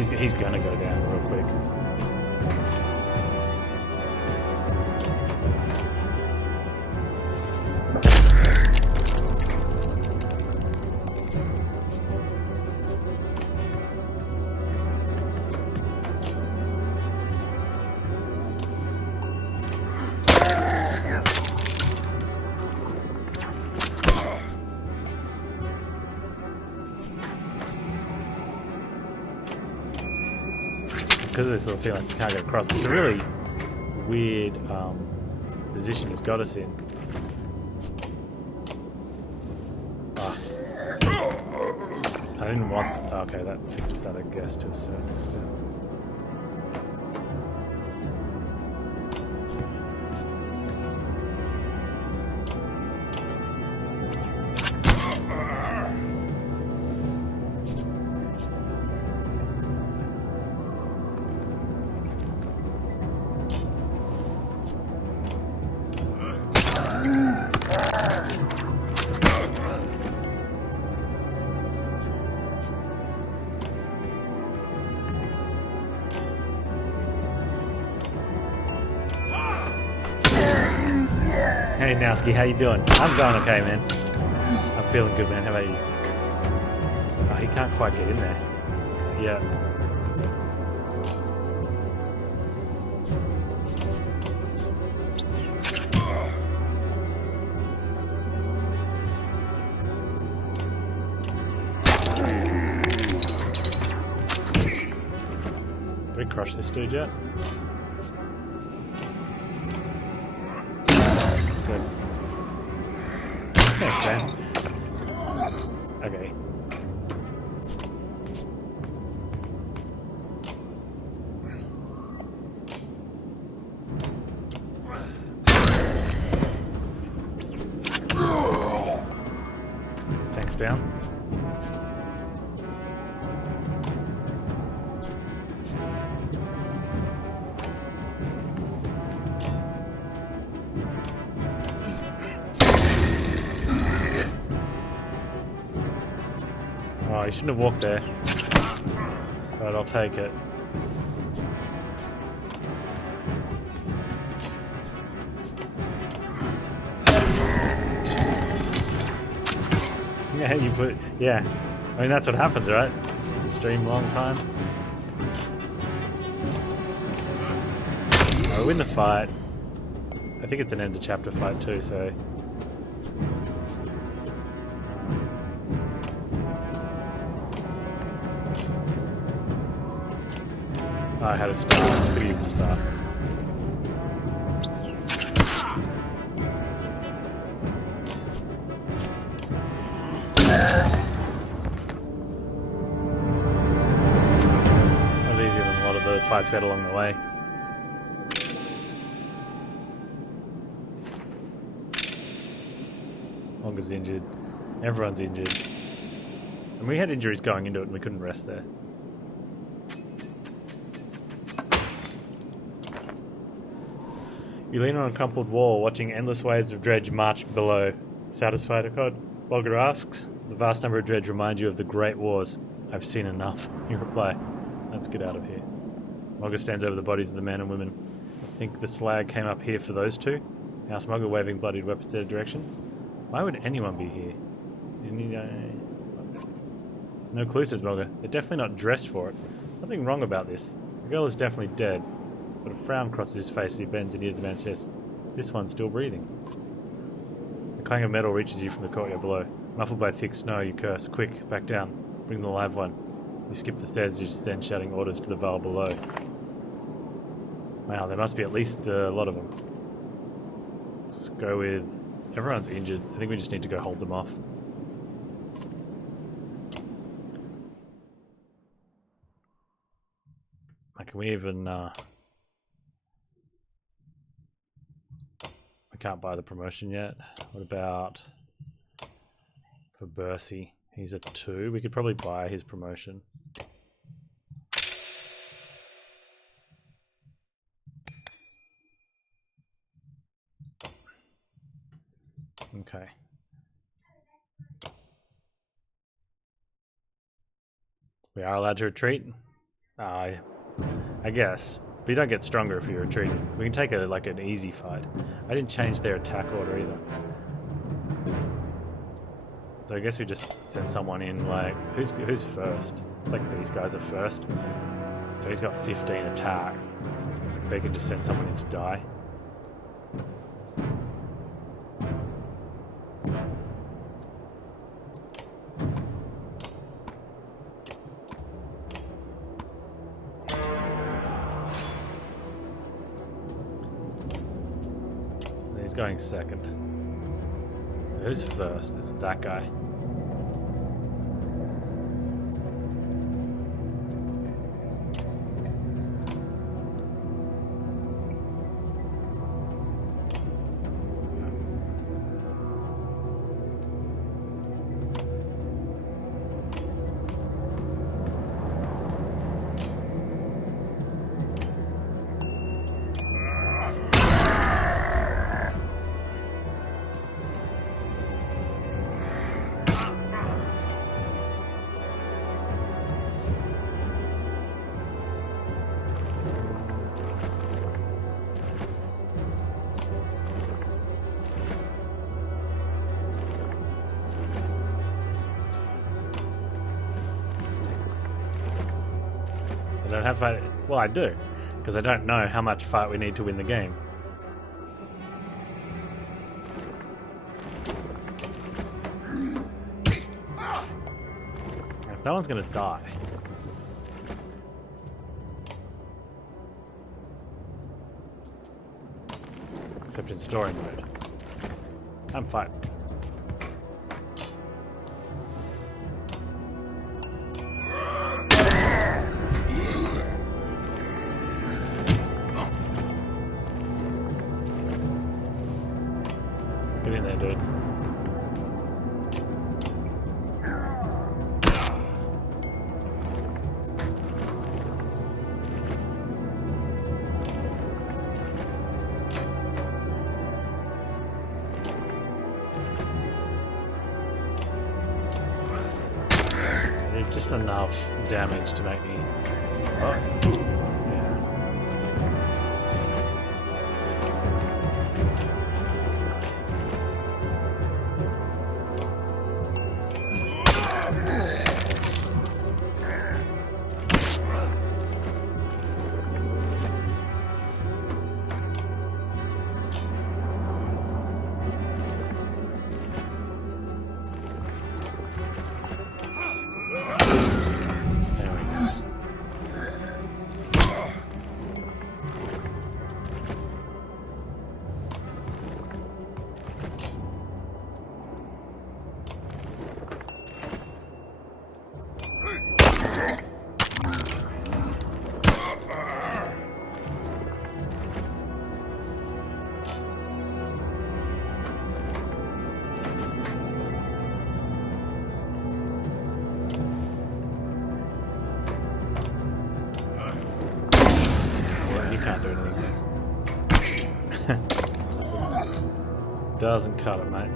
So he's gonna go down real quick. Because of this little feeling you can't get across. It's a really weird position he's got us in. Ah. I didn't want... Okay, that fixes that, I guess, to a certain extent. Hey Nowski, how you doing? I'm going okay, man. I'm feeling good, man. How about you? Oh, he can't quite get in there. Yeah. Did we crush this dude yet? Good. Thanks, man. Okay. tanks down. Oh, you shouldn't have walked there. But I'll take it. Yeah, you put... Yeah. I mean, that's what happens, right? Stream long time. I win the fight. I think it's an end of chapter fight too, so... Oh, I had a star. Could use the star. That was easier than a lot of the fights we had along the way. Olga's injured. Everyone's injured. And we had injuries going into it and we couldn't rest there. You lean on a crumpled wall, watching endless waves of dredge march below. Satisfied, Akkad? Olga asks. The vast number of dredge remind you of the Great Wars. I've seen enough. You reply. Let's get out of here. Olga stands over the bodies of the men and women. I think the slag came up here for those two? Our smuggler waving bloodied weapons in their direction. Why would anyone be here? No clue, says Olga. They're definitely not dressed for it. Something wrong about this. The girl is definitely dead. But a frown crosses his face as he bends and ears the man's chest. This one's still breathing. The clang of metal reaches you from the courtyard below. Muffled by thick snow, you curse. Quick, back down. Bring the live one. You skip the stairs as you stand shouting orders to the Val below. Wow, there must be at least a lot of them. Let's go with... Everyone's injured. I think we just need to go hold them off. Can we even... I can't buy the promotion yet. What about for Bercy? He's a 2. We could probably buy his promotion. Okay. We are allowed to retreat? I guess. But you don't get stronger if you're retreating. We can take an easy fight. I didn't change their attack order either. So I guess we just send someone in, like... Who's first? It's like these guys are first. So he's got 15 attack. They can just send someone in to die. Going second. So who's first? It's that guy. I don't have fight. Well, I do, because I don't know how much fight we need to win the game. If no one's going to die. Except in story mode. I'm fine. Get in there, dude. It's just enough damage to make me... Oh. Doesn't cut it, mate.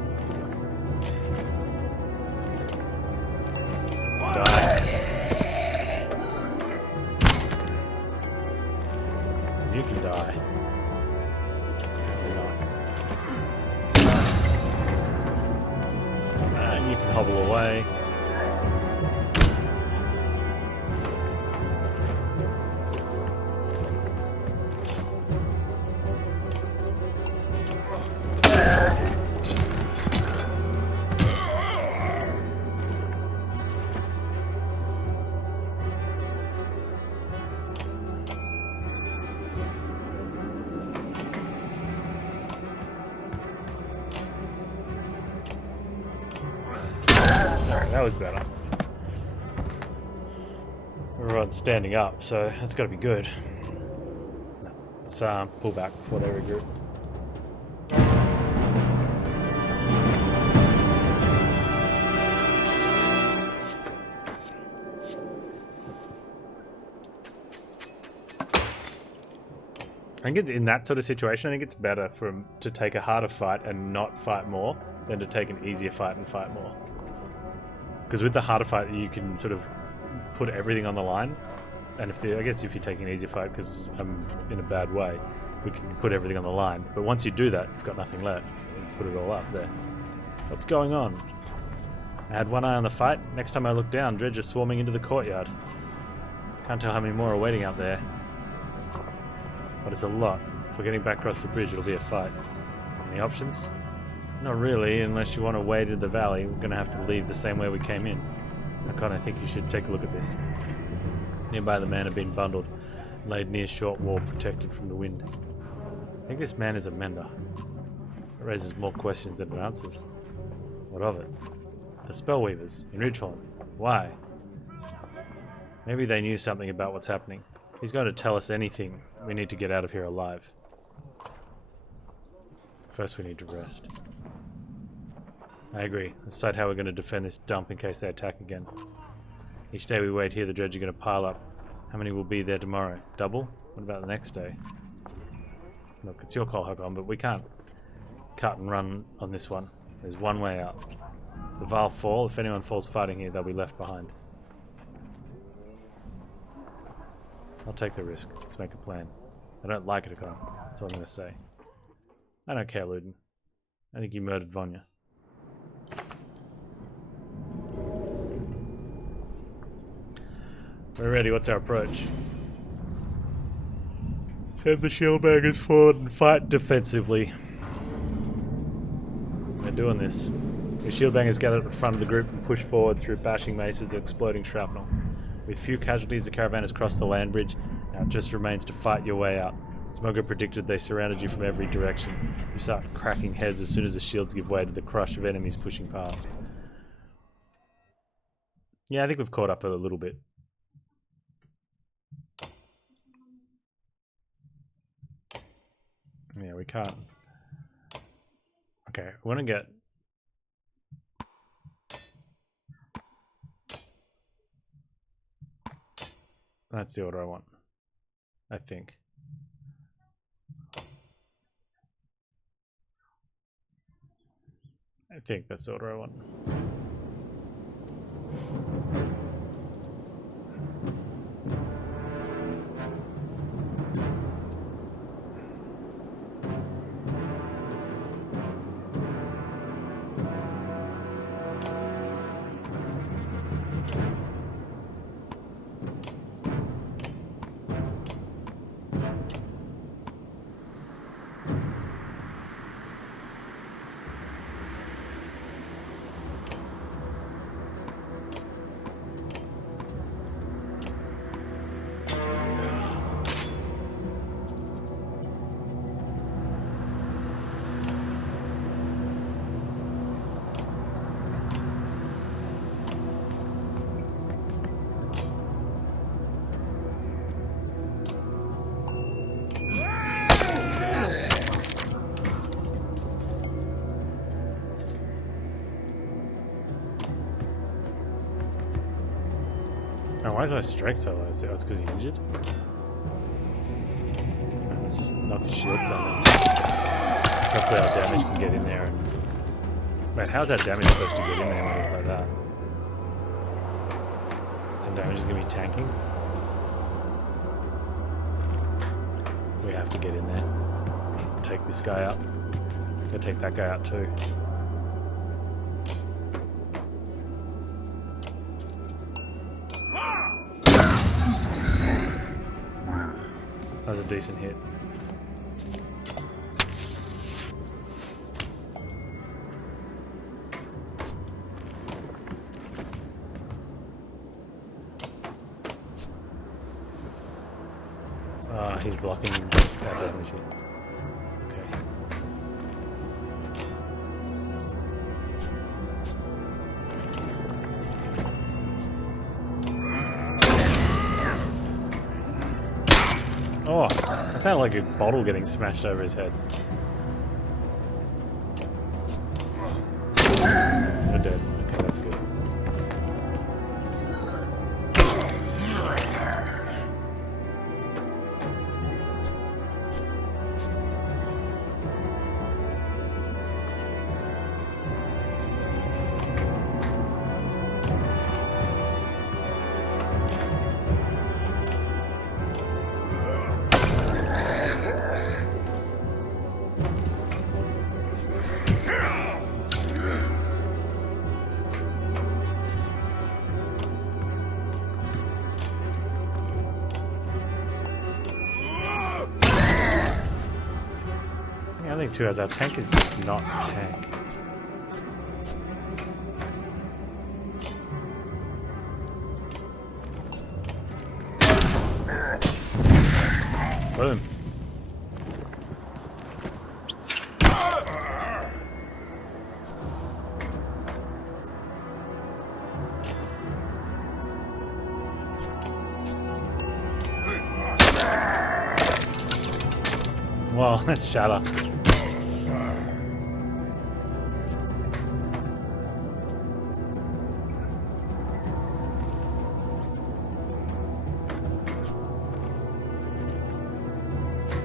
Die. You can die. And you can hobble away. That was better. Everyone's standing up, so that's got to be good. No, let's pull back before they regroup. I think in that sort of situation, I think it's better to take a harder fight and not fight more than to take an easier fight and fight more. Because with the harder fight, you can sort of put everything on the line, and I guess if you take an easier fight, because I'm in a bad way, we can put everything on the line. But once you do that, you've got nothing left. You put it all up there. What's going on? I had one eye on the fight. Next time I look down, dredge are swarming into the courtyard. Can't tell how many more are waiting out there. But it's a lot. If we're getting back across the bridge, it'll be a fight. Any options? Not really, unless you want to wade into the valley. We're going to have to leave the same way we came in. I kind of think you should take a look at this. Nearby, the man had been bundled, laid near short wall, protected from the wind. I think this man is a mender. It raises more questions than it answers. What of it? The Spellweavers in Ridgeholm. Why? Maybe they knew something about what's happening. He's going to tell us anything. We need to get out of here alive. First we need to rest. I agree. Let's decide how we're going to defend this dump in case they attack again. Each day we wait here, the dredge are going to pile up. How many will be there tomorrow? Double? What about the next day? Look, it's your call, Hakon, but we can't cut and run on this one. There's one way out. The Val fall. If anyone falls fighting here, they'll be left behind. I'll take the risk. Let's make a plan. I don't like it, Hakon. That's all I'm going to say. I don't care, Luden. I think you murdered Vanya. We're ready. What's our approach? Send the shieldbangers forward and fight defensively. We're doing this. The shieldbangers gather at the front of the group and push forward through bashing maces and exploding shrapnel. With few casualties, the caravan has crossed the land bridge. Now it just remains to fight your way out. Smoker predicted they surrounded you from every direction. You start cracking heads as soon as the shields give way to the crush of enemies pushing past. Yeah, I think we've caught up a little bit. Yeah, we can't. Okay, we want to get... That's the order I want. I think. I think that's the order I want. Oh, why is my strength so low? Oh, it's because he's injured? Oh, let's just knock his shields down. Hopefully our damage can get in there. And... Wait, how's that damage supposed to get in there when it's like that? And damage is going to be tanking? We have to get in there. Take this guy out. Gotta take that guy out too. That was a decent hit. Ah, he's blocking that damage here. Okay. Oh, that sounded like a bottle getting smashed over his head. They're dead. Okay, that's good. I think too, as our tank is just not tank. Boom. Wow, that's shatter.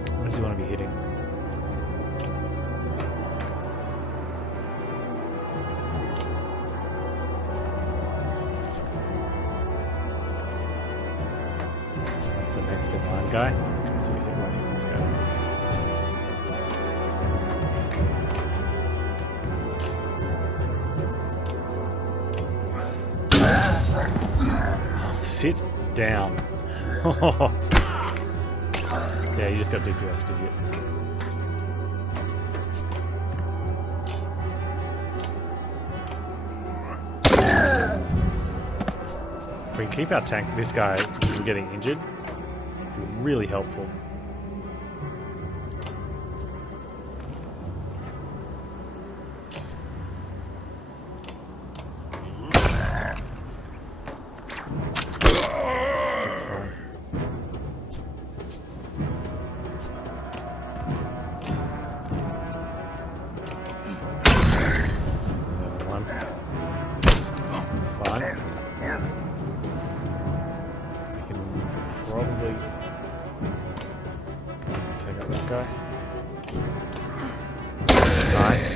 What does he want to be hitting? That's the next in line guy. Okay, so we hit one of this guy. Sit down. Yeah, you just got DPS, did you? If we can keep our tank, this guy from getting injured, it'd be really helpful. Probably take out that guy. Nice.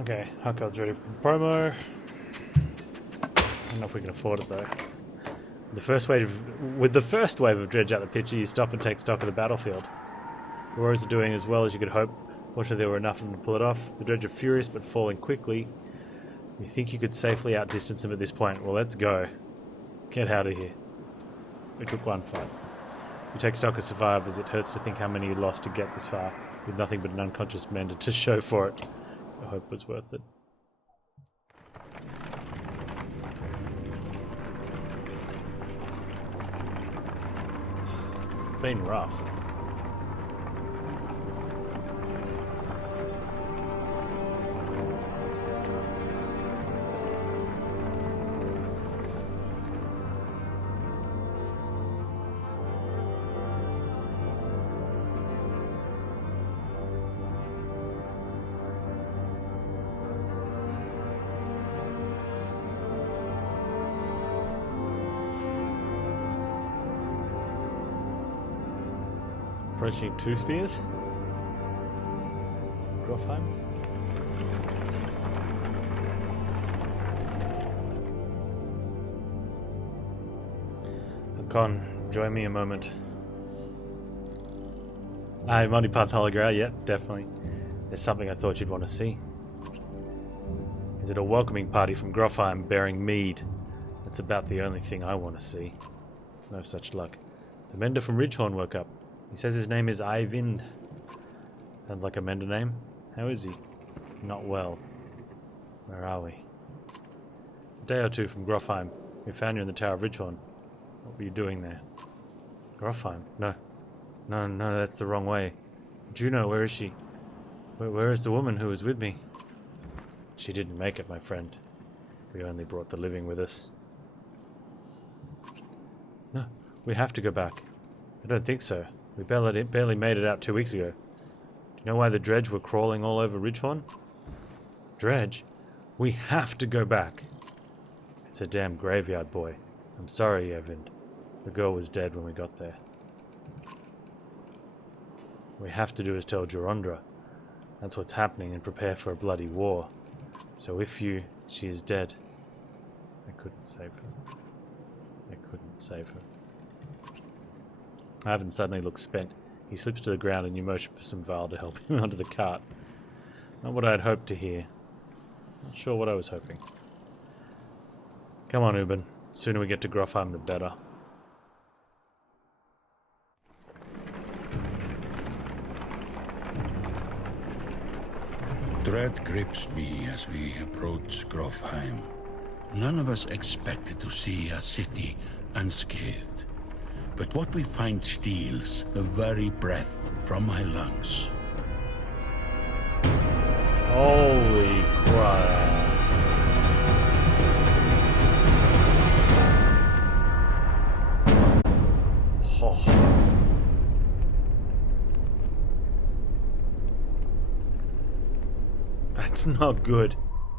Okay, Hunkard's ready for promo. I don't know if we can afford it though. With the first wave of dredge out the picture, you stop and take stock of the battlefield. The warriors are doing as well as you could hope. Fortunately, there were enough of them to pull it off. The dredge are furious but falling quickly. You think you could safely outdistance them at this point? Well, let's go. Get out of here. We took one fight. You take stock of survivors. It hurts to think how many you lost to get this far, with nothing but an unconscious Mender to show for it. I hope it was worth it. been rough. Approaching 2 spears. Grofheim. Con, join me a moment. Aye, Monty Python, yeah, definitely. There's something I thought you'd want to see. Is it a welcoming party from Grofheim bearing mead? That's about the only thing I want to see. No such luck. The mender from Ridgehorn woke up. He says his name is Eyvind. Sounds like a mender name. How is he? Not well. Where are we? A day or two from Grofheim. We found you in the Tower of Ridgehorn. What were you doing there? Grofheim? No, that's the wrong way. Juno, where is she? Where is the woman who was with me? She didn't make it, my friend. We only brought the living with us. No, we have to go back. I don't think so. We barely made it out 2 weeks ago. Do you know why the dredge were crawling all over Ridgehorn? Dredge? We have to go back. It's a damn graveyard, boy. I'm sorry, Eyvind. The girl was dead when we got there. What we have to do is tell Jorondra. That's what's happening and prepare for a bloody war. So she is dead. I couldn't save her. I couldn't save her. Ivan suddenly looks spent. He slips to the ground and you motion for some Val to help him onto the cart. Not what I had hoped to hear. Not sure what I was hoping. Come on, Ubin. The sooner we get to Grofheim, the better. Dread grips me as we approach Grofheim. None of us expected to see a city unscathed. But what we find steals the very breath from my lungs. Holy crap. Oh. That's not good.